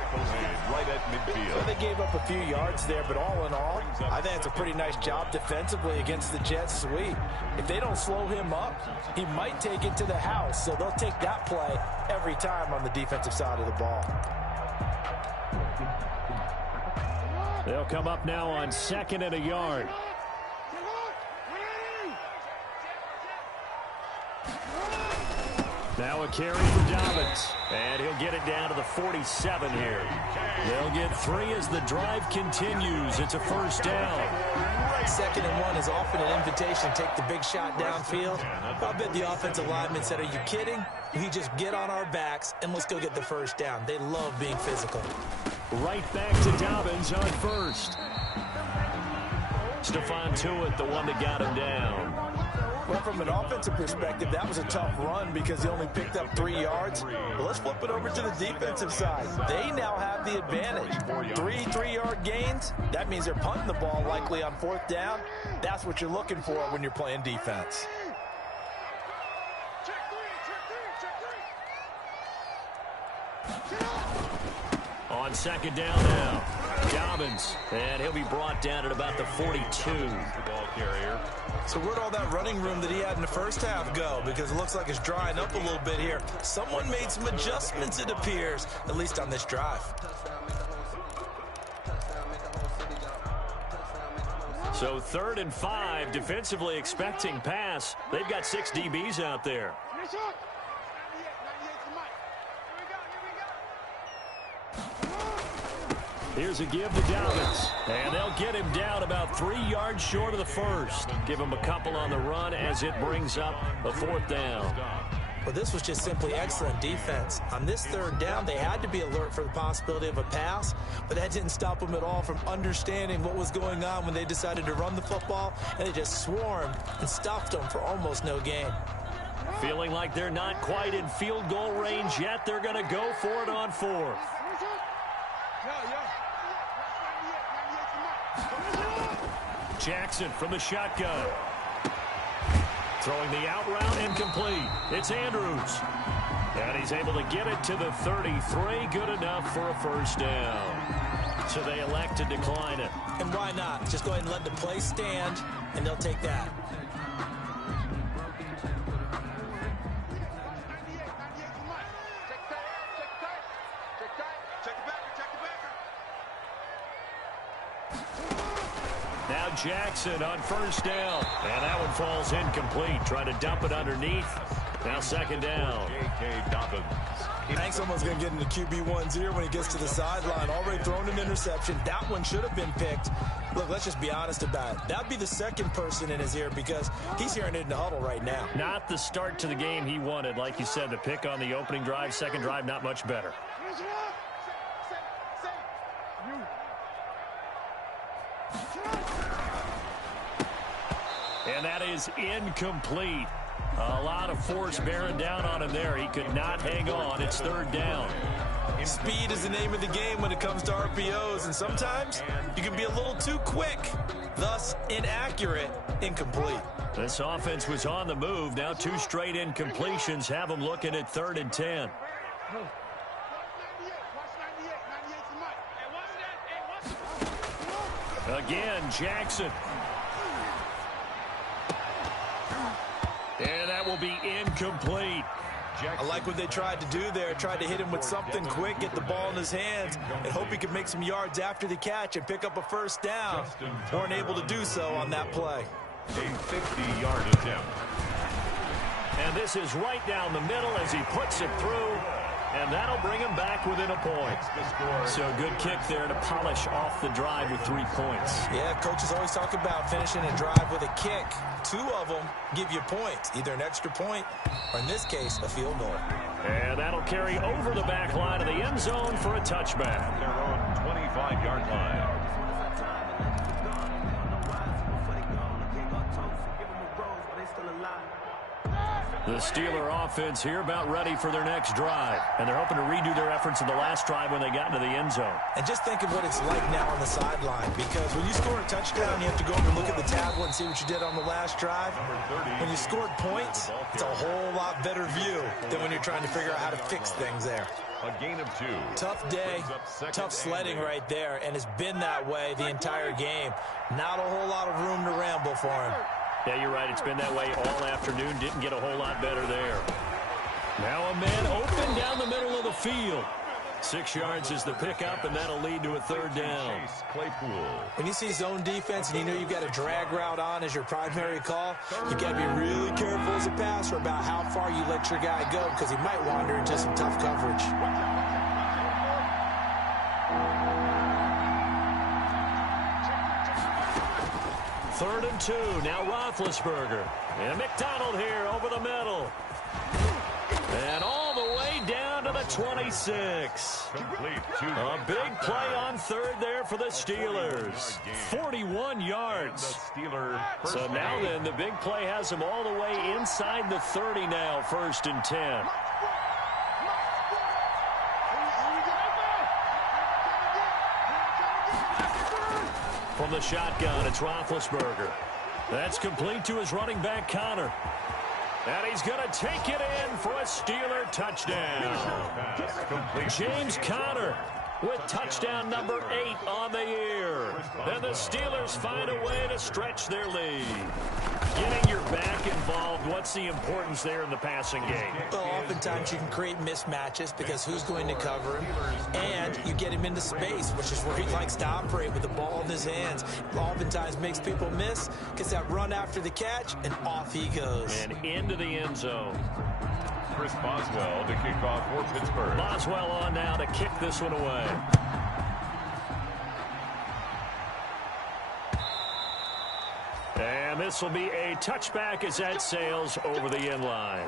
Right at midfield. So they gave up a few yards there, but all in all, I think it's a pretty nice job defensively against the jet sweep. If they don't slow him up, he might take it to the house. So they'll take that play every time on the defensive side of the ball. They'll come up now on 2nd and a yard. Now a carry for Dobbins. And he'll get it down to the 47 here. They'll get 3 as the drive continues. It's a first down. 2nd and 1 is often an invitation to take the big shot downfield. I bet the offensive lineman said, are you kidding? We just get on our backs and let's go get the first down. They love being physical. Right back to Dobbins on first. Stephon Tuitt, the one that got him down. Well, from an offensive perspective, that was a tough run because he only picked up 3 yards. But let's flip it over to the defensive side. They now have the advantage. 3 3-yard gains. That means they're punting the ball likely on 4th down. That's what you're looking for when you're playing defense. On 2nd down now, Dobbins, and he'll be brought down at about the 42. The ball carrier. So where'd all that running room that he had in the first half go? Because it looks like it's drying up a little bit here. Someone made some adjustments, it appears, at least on this drive. So 3rd and 5, defensively expecting pass. They've got 6 DBs out there. Here's a give to Dobbins, and they'll get him down about 3 yards short of the first. Give him a couple on the run as it brings up a 4th down. Well, this was just simply excellent defense. On this 3rd down, they had to be alert for the possibility of a pass, but that didn't stop them at all from understanding what was going on when they decided to run the football, and they just swarmed and stopped them for almost no gain. Feeling like they're not quite in field goal range yet, they're going to go for it on 4th. Jackson from the shotgun. Throwing the out route incomplete. It's Andrews. And he's able to get it to the 33. Good enough for a first down. So they elect to decline it. And why not? Just go ahead and let the play stand, and they'll take that. Now Jackson on first down. And that one falls incomplete. Trying to dump it underneath. Now 2nd down. J.K. Dobbins. Hank's almost going to get into QB1's ear when he gets to the sideline. Already thrown an interception. That one should have been picked. Look, let's just be honest about it. That would be the 2nd person in his ear because he's hearing it in the huddle right now. Not the start to the game he wanted. Like you said, the pick on the opening drive, 2nd drive, not much better. And that is incomplete. A lot of force bearing down on him there. He could not hang on. It's 3rd down. Speed is the name of the game when it comes to RPOs, and sometimes you can be a little too quick, thus inaccurate, incomplete. This offense was on the move. Now 2 straight incompletions have them looking at 3rd and 10. Again, Jackson. And that will be incomplete. I like what they tried to do there. Tried to hit him with something quick, get the ball in his hands, and hope he could make some yards after the catch and pick up a first down. Weren't able to do so on that play. A 50-yard attempt. And this is right down the middle as he puts it through. And that'll bring him back within a point. So good kick there to polish off the drive with 3 points. Yeah, coaches always talk about finishing a drive with a kick. 2 of them give you points, either an extra point or, in this case, a field goal. And that'll carry over the back line of the end zone for a touchback. Their own 25-yard line. The Steeler offense here about ready for their next drive. And they're hoping to redo their efforts in the last drive when they got into the end zone. And just think of what it's like now on the sideline, because when you score a touchdown, you have to go over and look at the tablet and see what you did on the last drive. When you scored points, it's a whole lot better view than when you're trying to figure out how to fix things there. A gain of 2. Tough day, tough sledding right there, and it's been that way the entire game. Not a whole lot of room to ramble for him. Yeah, you're right. It's been that way all afternoon. Didn't get a whole lot better there. Now a man open down the middle of the field. 6 yards is the pickup, and that'll lead to a third down. Chase Claypool. When you see zone defense and you know you've got a drag route on as your primary call, you got to be really careful as a passer about how far you let your guy go because he might wander into some tough coverage. Third and 2. Now Roethlisberger. And McDonald here over the middle. And all the way down to the 26. Complete. A big play on third there for the Steelers. 41 yards. So now then, the big play has them all the way inside the 30 now, 1st and 10. From the shotgun, it's Roethlisberger. That's complete to his running back, Connor. And he's going to take it in for a Steeler touchdown. James Conner with touchdown number 8 on the year. And the Steelers find a way to stretch their lead. Getting your back involved, what's the importance there in the passing game? Well, oftentimes you can create mismatches because who's going to cover him, and you get him into space, which is where he likes to operate with the ball in his hands. Oftentimes makes people miss, gets that run after the catch, and off he goes. And into the end zone. Chris Boswell to kick off for Pittsburgh. Boswell on now to kick this one away. And this will be a touchback as that sails over the end line.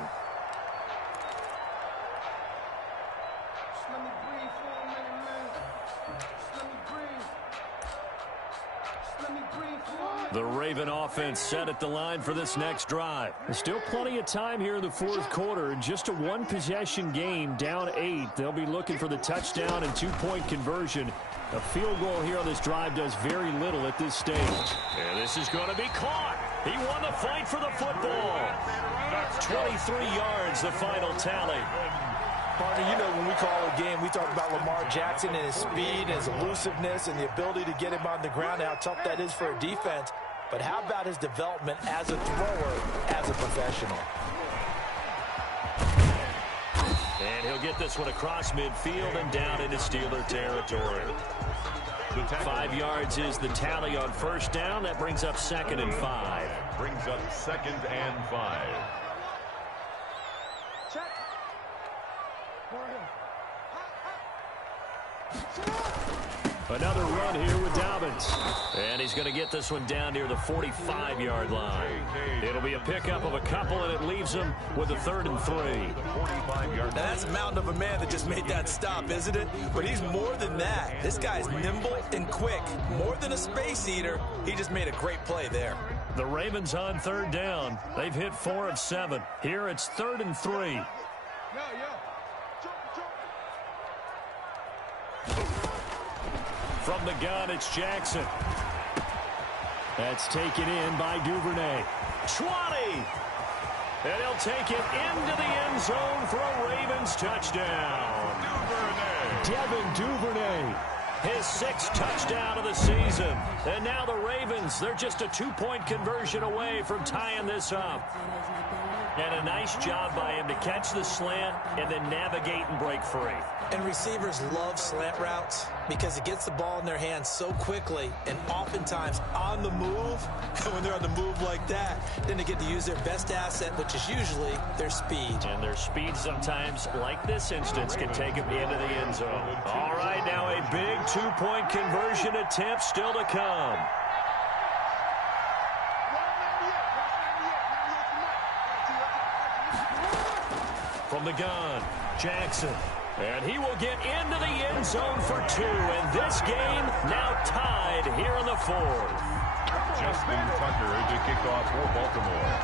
The Raven offense set at the line for this next drive. There's still plenty of time here in the 4th quarter. Just a one-possession game, down 8. They'll be looking for the touchdown and 2-point conversion. A field goal here on this drive does very little at this stage. And this is going to be caught. He won the fight for the football. 23 yards, the final tally. Partner, you know when we call a game, we talk about Lamar Jackson and his speed and his elusiveness and the ability to get him on the ground and how tough that is for a defense. But how about his development as a thrower, as a professional? And he'll get this one across midfield and down into Steeler territory. 5 yards is the tally on first down. That brings up 2nd and 5. Brings up 2nd and 5. Another run here with Dobbins. And he's going to get this one down near the 45-yard line. It'll be a pickup of a couple, and it leaves him with a 3rd and 3. Now that's a mountain of a man that just made that stop, isn't it? But he's more than that. This guy's nimble and quick. More than a space eater, he just made a great play there. The Ravens on 3rd down. They've hit 4 of 7. Here it's 3rd and 3. From the gun, it's Jackson. That's taken in by Duvernay. 20! And he'll take it into the end zone for a Ravens touchdown. Devin Duvernay, his 6th touchdown of the season. And now the Ravens, they're just a 2-point conversion away from tying this up. And a nice job by him to catch the slant and then navigate and break free. And receivers love slant routes because it gets the ball in their hands so quickly and oftentimes on the move. When they're on the move like that, then they get to use their best asset, which is usually their speed. And their speed sometimes, like this instance, can take them into the end zone. All right, now a big 2-point conversion attempt still to come. From the gun, Jackson. And he will get into the end zone for 2. And this game now tied here in the 4th. Justin Tucker to kick off for Baltimore.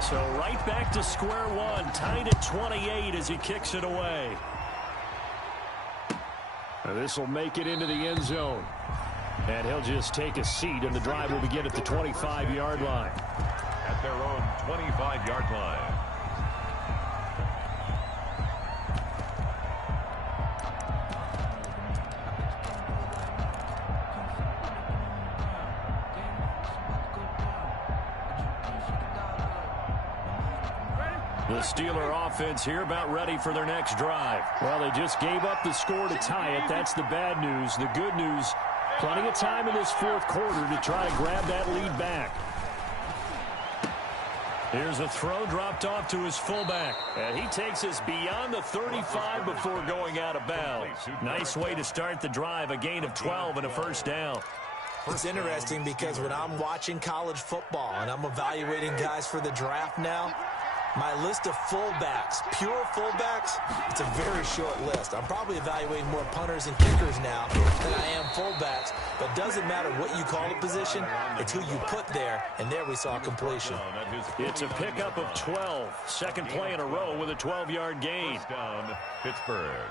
So right back to square one, tied at 28 as he kicks it away. This will make it into the end zone. And he'll just take a seat, and the drive will begin at the 25-yard line. At their own 25-yard line. The Steeler offense here about ready for their next drive. Well, they just gave up the score to tie it. That's the bad news. The good news, plenty of time in this fourth quarter to try to grab that lead back. Here's a throw dropped off to his fullback. And he takes us beyond the 35 before going out of bounds. Nice way to start the drive, a gain of 12 and a first down. It's interesting because when I'm watching college football and I'm evaluating guys for the draft now, my list of fullbacks, pure fullbacks, it's a very short list. I'm probably evaluating more punters and kickers now than I am fullbacks, but it doesn't matter what you call the position, it's who you put there, and there we saw completion. It's a pickup of 12. Second play in a row with a 12-yard gain. First down, Pittsburgh.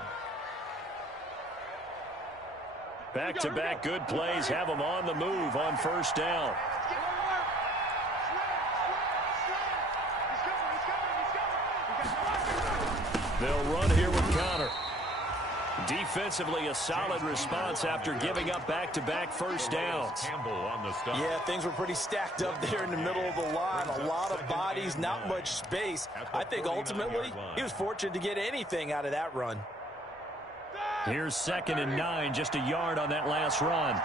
Back-to-back good plays have them on the move on first down. They'll run here with Connor. Defensively, a solid response after giving up back-to-back first downs. Campbell on the stop. Yeah, things were pretty stacked up there in the middle of the line. A lot of bodies, not much space. I think ultimately he was fortunate to get anything out of that run. Here's 2nd and 9, just a yard on that last run.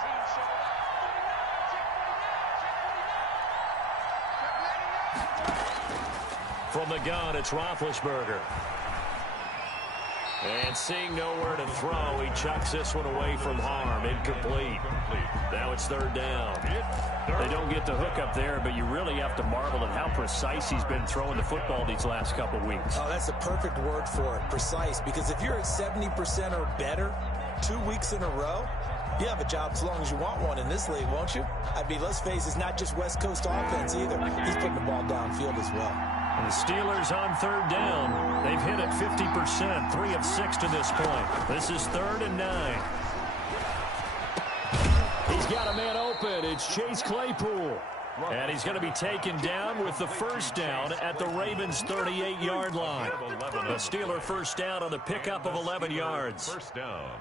From the gun, it's Roethlisberger. And seeing nowhere to throw, he chucks this one away from harm. Incomplete. Now it's 3rd down. They don't get the hook up there, but you really have to marvel at how precise he's been throwing the football these last couple weeks. Oh, that's the perfect word for it, precise, because if you're at 70% or better 2 weeks in a row, you have a job as long as you want one in this league, won't you? I mean, let's face it, it's not just West Coast offense either. He's putting the ball downfield as well. And the Steelers on 3rd down. They've hit it 50%, 3 of 6 to this point. This is 3rd and 9. He's got a man open. It's Chase Claypool. And he's going to be taken down with the first down at the Ravens' 38-yard line. The Steeler first down on the pickup of 11 yards. First down.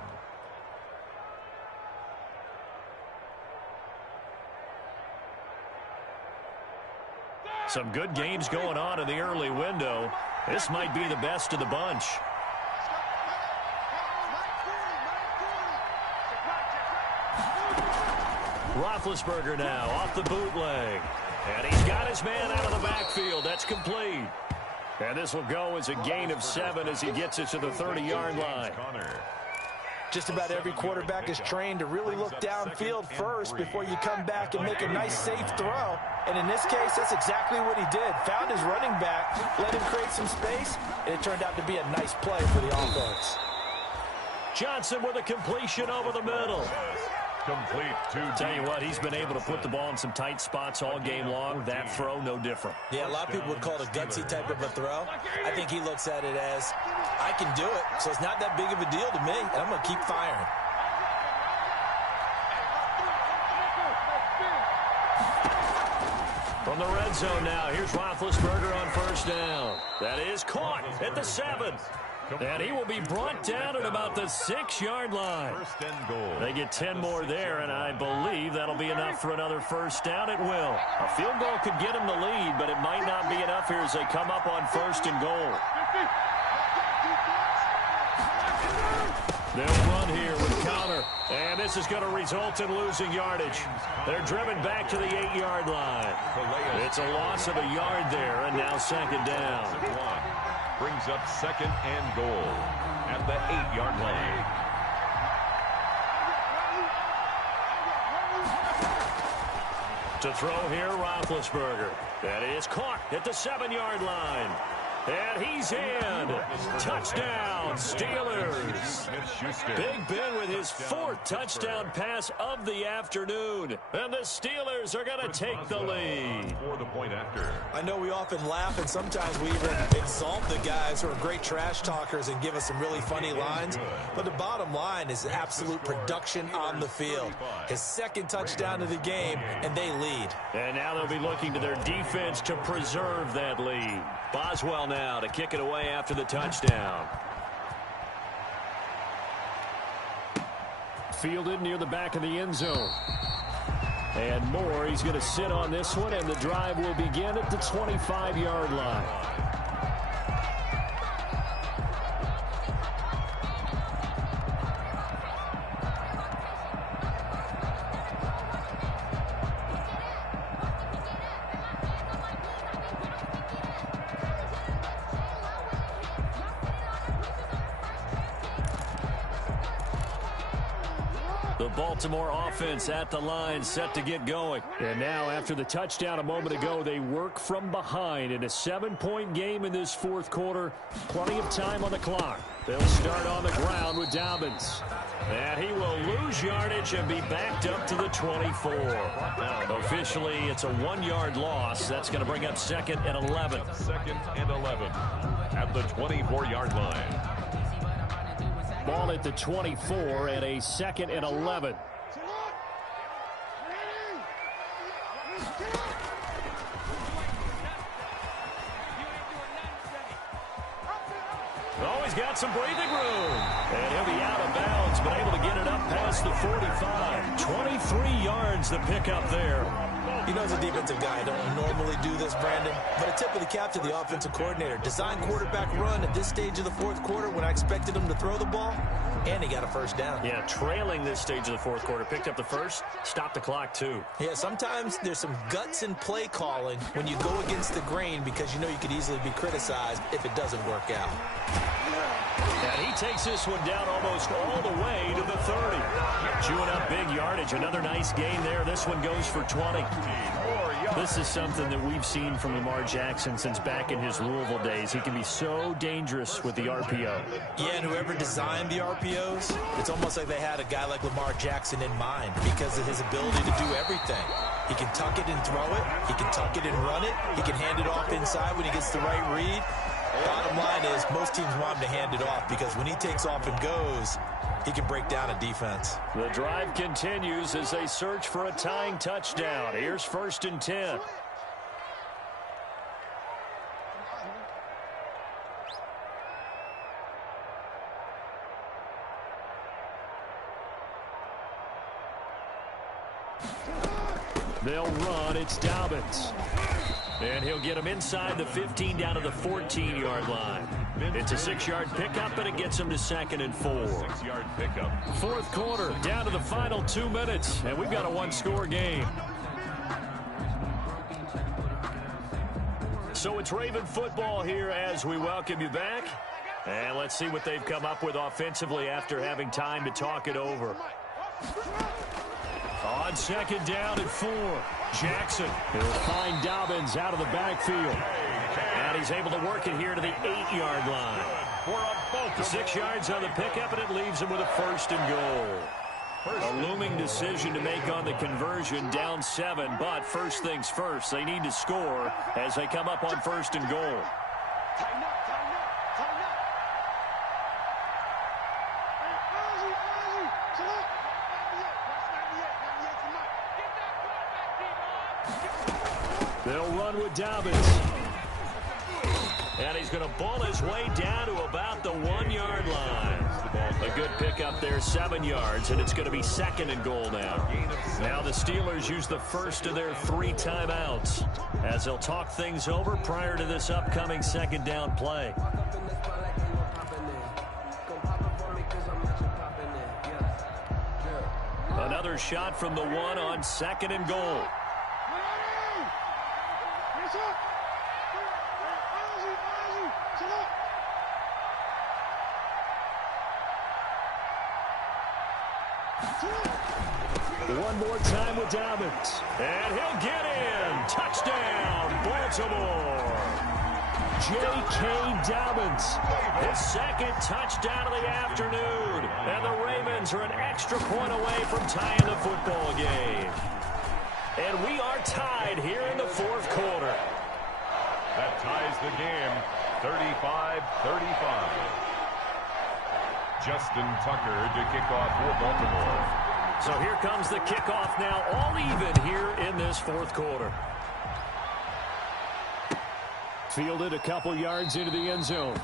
Some good games going on in the early window. This might be the best of the bunch. Roethlisberger now off the bootleg. And he's got his man out of the backfield. That's complete. And this will go as a gain of 7 as he gets it to the 30-yard line. Just about every quarterback is trained to really look downfield first before you come back and make a nice, safe throw. And in this case, that's exactly what he did. Found his running back, let him create some space, and it turned out to be a nice play for the offense. Johnson with a completion over the middle. Complete to Tell you what, he's been able to put the ball in some tight spots all game long. That throw, no different. Yeah, a lot of people would call it a gutsy type of a throw. I think he looks at it as, I can do it, so it's not that big of a deal to me, and I'm going to keep firing. From the red zone now, here's Roethlisberger on first down. That is caught at the 7. And he will be brought down at about the 6-yard line. First and goal. They get 10 more there, and I believe that'll be enough for another first down. It will. A field goal could get him the lead, but it might not be enough here as they come up on 1st and goal. They'll run here with Connor, and this is going to result in losing yardage. They're driven back to the 8-yard line. It's a loss of a yard there, and now 2nd down. Brings up 2nd and goal at the 8-yard line. To throw here, Roethlisberger. That is caught at the 7-yard line. And he's in. Touchdown, Steelers. Big Ben with his 4th touchdown pass of the afternoon. And the Steelers are going to take the lead. For the point after. I know we often laugh, and sometimes we even exalt the guys who are great trash talkers and give us some really funny lines. But the bottom line is absolute production on the field. His 2nd touchdown of the game, and they lead. And now they'll be looking to their defense to preserve that lead. Boswell now to kick it away after the touchdown. Fielded near the back of the end zone. And Moore, he's going to sit on this one, and the drive will begin at the 25-yard line. The Baltimore offense at the line, set to get going. And now, after the touchdown a moment ago, they work from behind in a 7-point game in this fourth quarter. Plenty of time on the clock. They'll start on the ground with Dobbins. And he will lose yardage and be backed up to the 24. Officially, it's a 1-yard loss. That's going to bring up 2nd and 11. 2nd and 11 at the 24-yard line. Ball at the 24 and a 2nd and 11. Oh, he's got some breathing room. And he'll be out of bounds, but able to get it up past the 45. 23 yards the pickup there. You know, as a defensive guy, I don't normally do this, Brandon, but a tip of the cap to the offensive coordinator. Design quarterback run at this stage of the fourth quarter when I expected him to throw the ball, and he got a first down. Yeah, trailing this stage of the fourth quarter. Picked up the first, stopped the clock, too. Yeah, sometimes there's some guts in play calling when you go against the grain because you know you could easily be criticized if it doesn't work out. And he takes this one down almost all the way to the 30. Chewing up big yardage. Another nice gain there. This one goes for 20. This is something that we've seen from Lamar Jackson since back in his Louisville days. He can be so dangerous with the RPO. Yeah, and whoever designed the RPOs, it's almost like they had a guy like Lamar Jackson in mind because of his ability to do everything. He can tuck it and throw it. He can tuck it and run it. He can hand it off inside when he gets the right read. Bottom line is most teams want him to hand it off because when he takes off and goes, he can break down a defense. The drive continues as they search for a tying touchdown. Here's 1st and 10. They'll run. It's Dobbins. And he'll get him inside the 15 down to the 14-yard line. It's a 6-yard pickup, and it gets him to 2nd and 4. 6-yard pickup. Fourth quarter, down to the final 2 minutes, and we've got a 1-score game. So it's Raven football here as we welcome you back. And let's see what they've come up with offensively after having time to talk it over. On 2nd down and 4. Jackson will find Dobbins out of the backfield. And he's able to work it here to the 8-yard line. 6 yards on the pickup, and it leaves him with a 1st and goal. A looming decision to make on the conversion, down 7. But first things first, they need to score as they come up on 1st and goal. They'll run with Dobbins. And he's going to ball his way down to about the 1-yard line. A good pickup there, 7 yards, and it's going to be 2nd and goal now. Now the Steelers use the first of their 3 timeouts as they'll talk things over prior to this upcoming 2nd down play. Another shot from the 1 on 2nd and goal. One more time with Dobbins. And he'll get in. Touchdown, Baltimore. J.K. Dobbins. His 2nd touchdown of the afternoon. And the Ravens are an extra point away from tying the football game. And we are tied here in the 4th quarter. That ties the game, 35-35. Justin Tucker to kick off for Baltimore. So here comes the kickoff now, all even here in this 4th quarter. Fielded a couple yards into the end zone.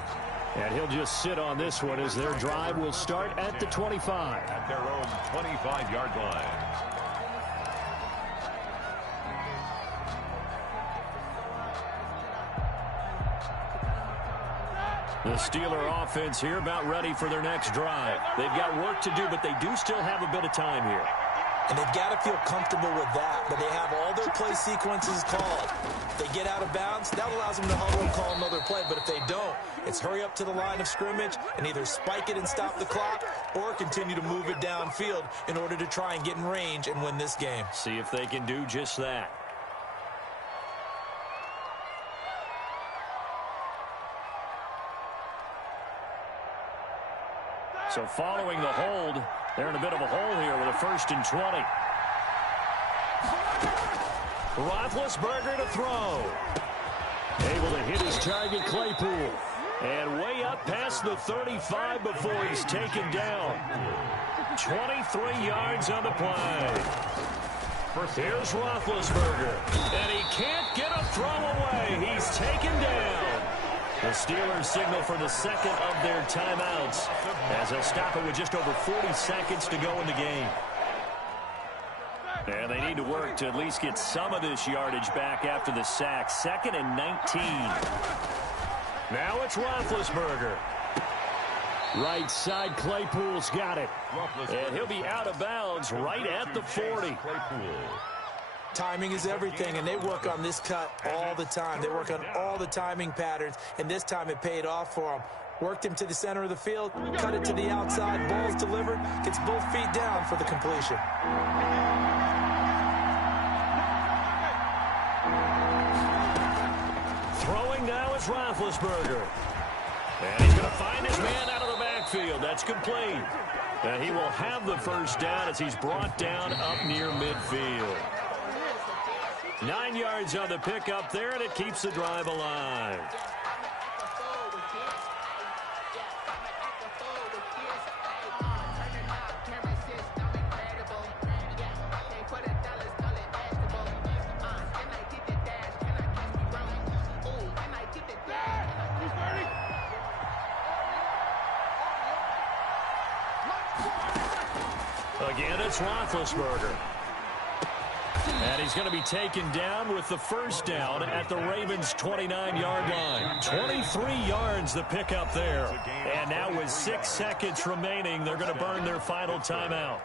And he'll just sit on this one as their drive will start at the 25. At their own 25-yard line. The Steeler offense here about ready for their next drive. They've got work to do, but they do still have a bit of time here. And they've got to feel comfortable with that, but they have all their play sequences called. If they get out of bounds, that allows them to huddle and call another play, but if they don't, it's hurry up to the line of scrimmage and either spike it and stop the clock or continue to move it downfield in order to try and get in range and win this game. See if they can do just that. So following the hold, they're in a bit of a hole here with a 1st and 20. Roethlisberger to throw. Able to hit his target, Claypool. And way up past the 35 before he's taken down. 23 yards on the play. Here's Roethlisberger. And he can't get a throw away. He's taken down. The Steelers signal for the second of their timeouts as they'll stop it with just over 40 seconds to go in the game. And they need to work to at least get some of this yardage back after the sack. 2nd and 19. Now it's Roethlisberger. Right side, Claypool's got it. And he'll be out of bounds right at the 40. Timing is everything, and they work on this cut all the time. They work on all the timing patterns, and this time it paid off for them. Worked him to the center of the field, cut it to the outside, ball's delivered, gets both feet down for the completion. Throwing now is Roethlisberger. And he's going to find his man out of the backfield. That's complete. And he will have the first down as he's brought down up near midfield. 9 yards on the pickup there, and it keeps the drive alive. Again, it's Roethlisberger. And he's going to be taken down with the first down at the Ravens' 29-yard line. 23 yards the pickup there. And now with 6 seconds remaining, they're going to burn their final timeout.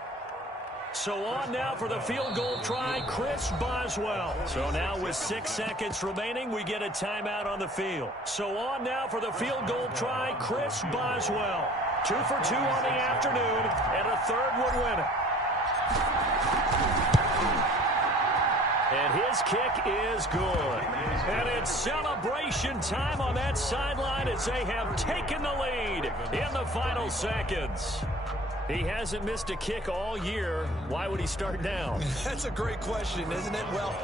So on now for the field goal try, Chris Boswell. So now with 6 seconds remaining, we get a timeout on the field. So on now for the field goal try, Chris Boswell. 2 for 2 on the afternoon, and a third would win it. And his kick is good. And it's celebration time on that sideline as they have taken the lead in the final seconds. He hasn't missed a kick all year. Why would he start now? That's a great question, isn't it? Well,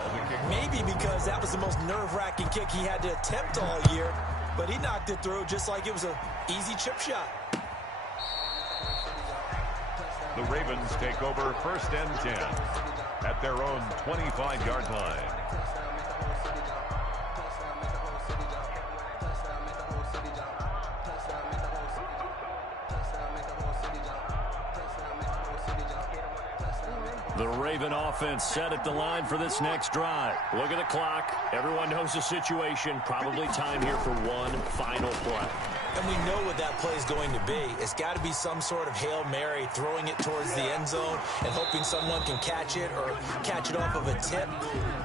maybe because that was the most nerve-wracking kick he had to attempt all year. But he knocked it through just like it was an easy chip shot. The Ravens take over 1st and 10 at their own 25-yard line. The Raven offense set at the line for this next drive. Look at the clock. Everyone knows the situation. Probably time here for one final play. And we know what that play is going to be. It's got to be some sort of Hail Mary, throwing it towards the end zone and hoping someone can catch it or catch it off of a tip.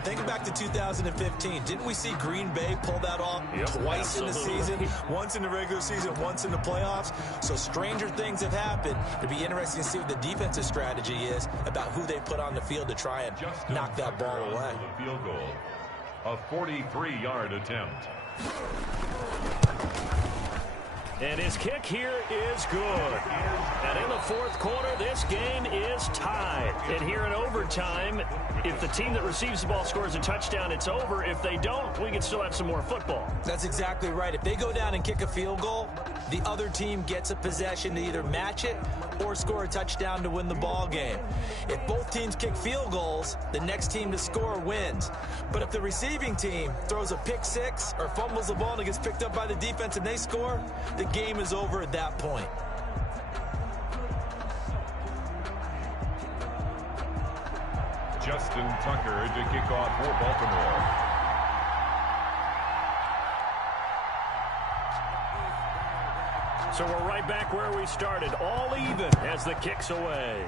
Think back to 2015. Didn't we see Green Bay pull that off twice in the season? Once in the regular season, once in the playoffs. So stranger things have happened. It'd be interesting to see what the defensive strategy is about who they put on the field to try and knock that ball away. The field goal, a 43-yard attempt. And his kick here is good. And in the fourth quarter, this game is tied. And here in overtime, if the team that receives the ball scores a touchdown, it's over. If they don't, we can still have some more football. That's exactly right. If they go down and kick a field goal, the other team gets a possession to either match it or score a touchdown to win the ball game. If both teams kick field goals, the next team to score wins. But if the receiving team throws a pick six or fumbles the ball and it gets picked up by the defense and they score, the game is over at that point. Justin Tucker to kick off for Baltimore. So we're right back where we started, all even as the kick's away.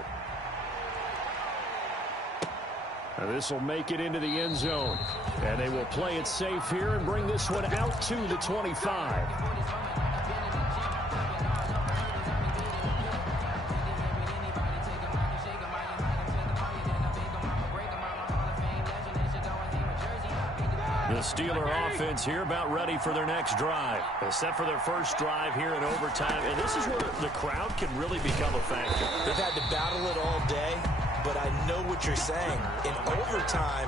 This will make it into the end zone. And they will play it safe here and bring this one out to the 25. The Steeler offense here about ready for their next drive. Set for their first drive here in overtime. And this is where the crowd can really become a factor. They've had to battle it all day, but I know what you're saying. In overtime,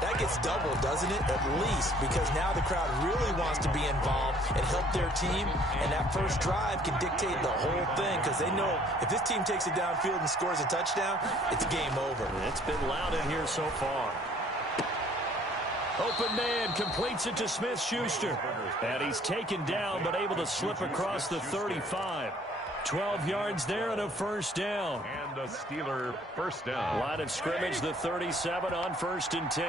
that gets doubled, doesn't it? At least, because now the crowd really wants to be involved and help their team. And that first drive can dictate the whole thing because they know if this team takes it downfield and scores a touchdown, it's game over. It's been loud in here so far. Open man completes it to Smith-Schuster. And he's taken down but able to slip across the 35. 12 yards there and a first down. And a Steeler first down. Line of scrimmage, the 37 on 1st and 10.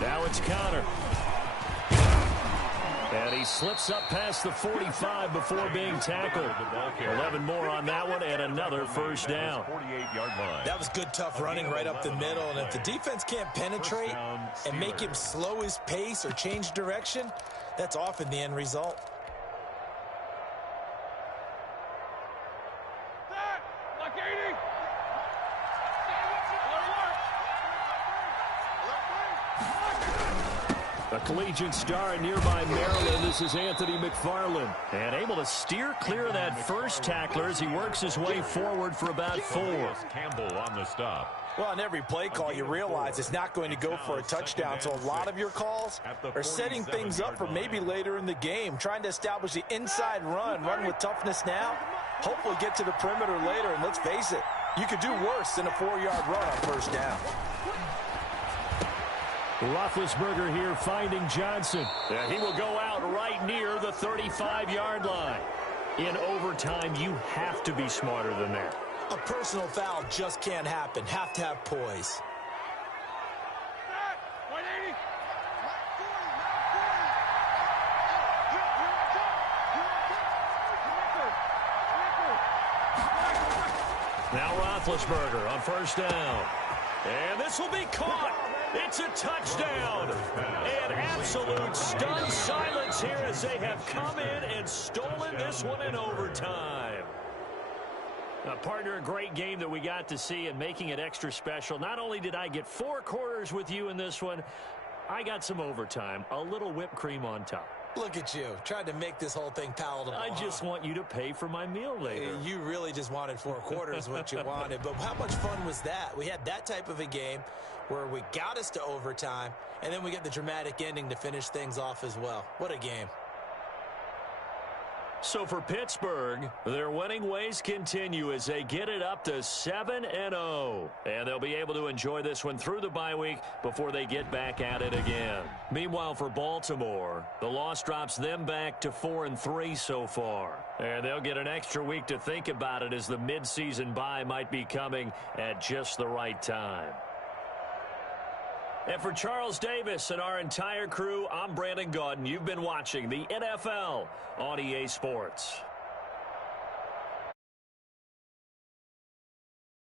Now it's Conner. And he slips up past the 45 before being tackled. 11 more on that one and another first down. 48-yard line. That was good, tough running right up the middle. And if the defense can't penetrate and make him slow his pace or change direction, that's often the end result. A collegiate star in nearby Maryland, this is Anthony McFarland. And able to steer clear of that first tackler as he works his way forward for about 4. Campbell on the stop. Well, on every play call, you realize it's not going to go for a touchdown. So a lot of your calls are setting things up for maybe later in the game, trying to establish the inside run with toughness now, hopefully get to the perimeter later. And let's face it, you could do worse than a 4-yard run on first down. Roethlisberger here finding Johnson. He will go out right near the 35-yard line. In overtime, you have to be smarter than that. A personal foul just can't happen. Have to have poise. Now Roethlisberger on first down. And this will be caught. It's a touchdown. And absolute stunned silence here as they have come in and stolen this one in overtime. Partner, a great game that we got to see and making it extra special. Not only did I get 4 quarters with you in this one, I got some overtime, a little whipped cream on top. Look at you, tried to make this whole thing palatable. I just want you to pay for my meal later. You really just wanted 4 quarters what you wanted. But how much fun was that? We had that type of a game where we got us to overtime, and then we get the dramatic ending to finish things off as well. What a game. So for Pittsburgh, their winning ways continue as they get it up to 7-0. And they'll be able to enjoy this one through the bye week before they get back at it again. Meanwhile, for Baltimore, the loss drops them back to 4-3 so far. And they'll get an extra week to think about it as the midseason bye might be coming at just the right time. And for Charles Davis and our entire crew, I'm Brandon Gaudin. You've been watching the NFL on EA Sports.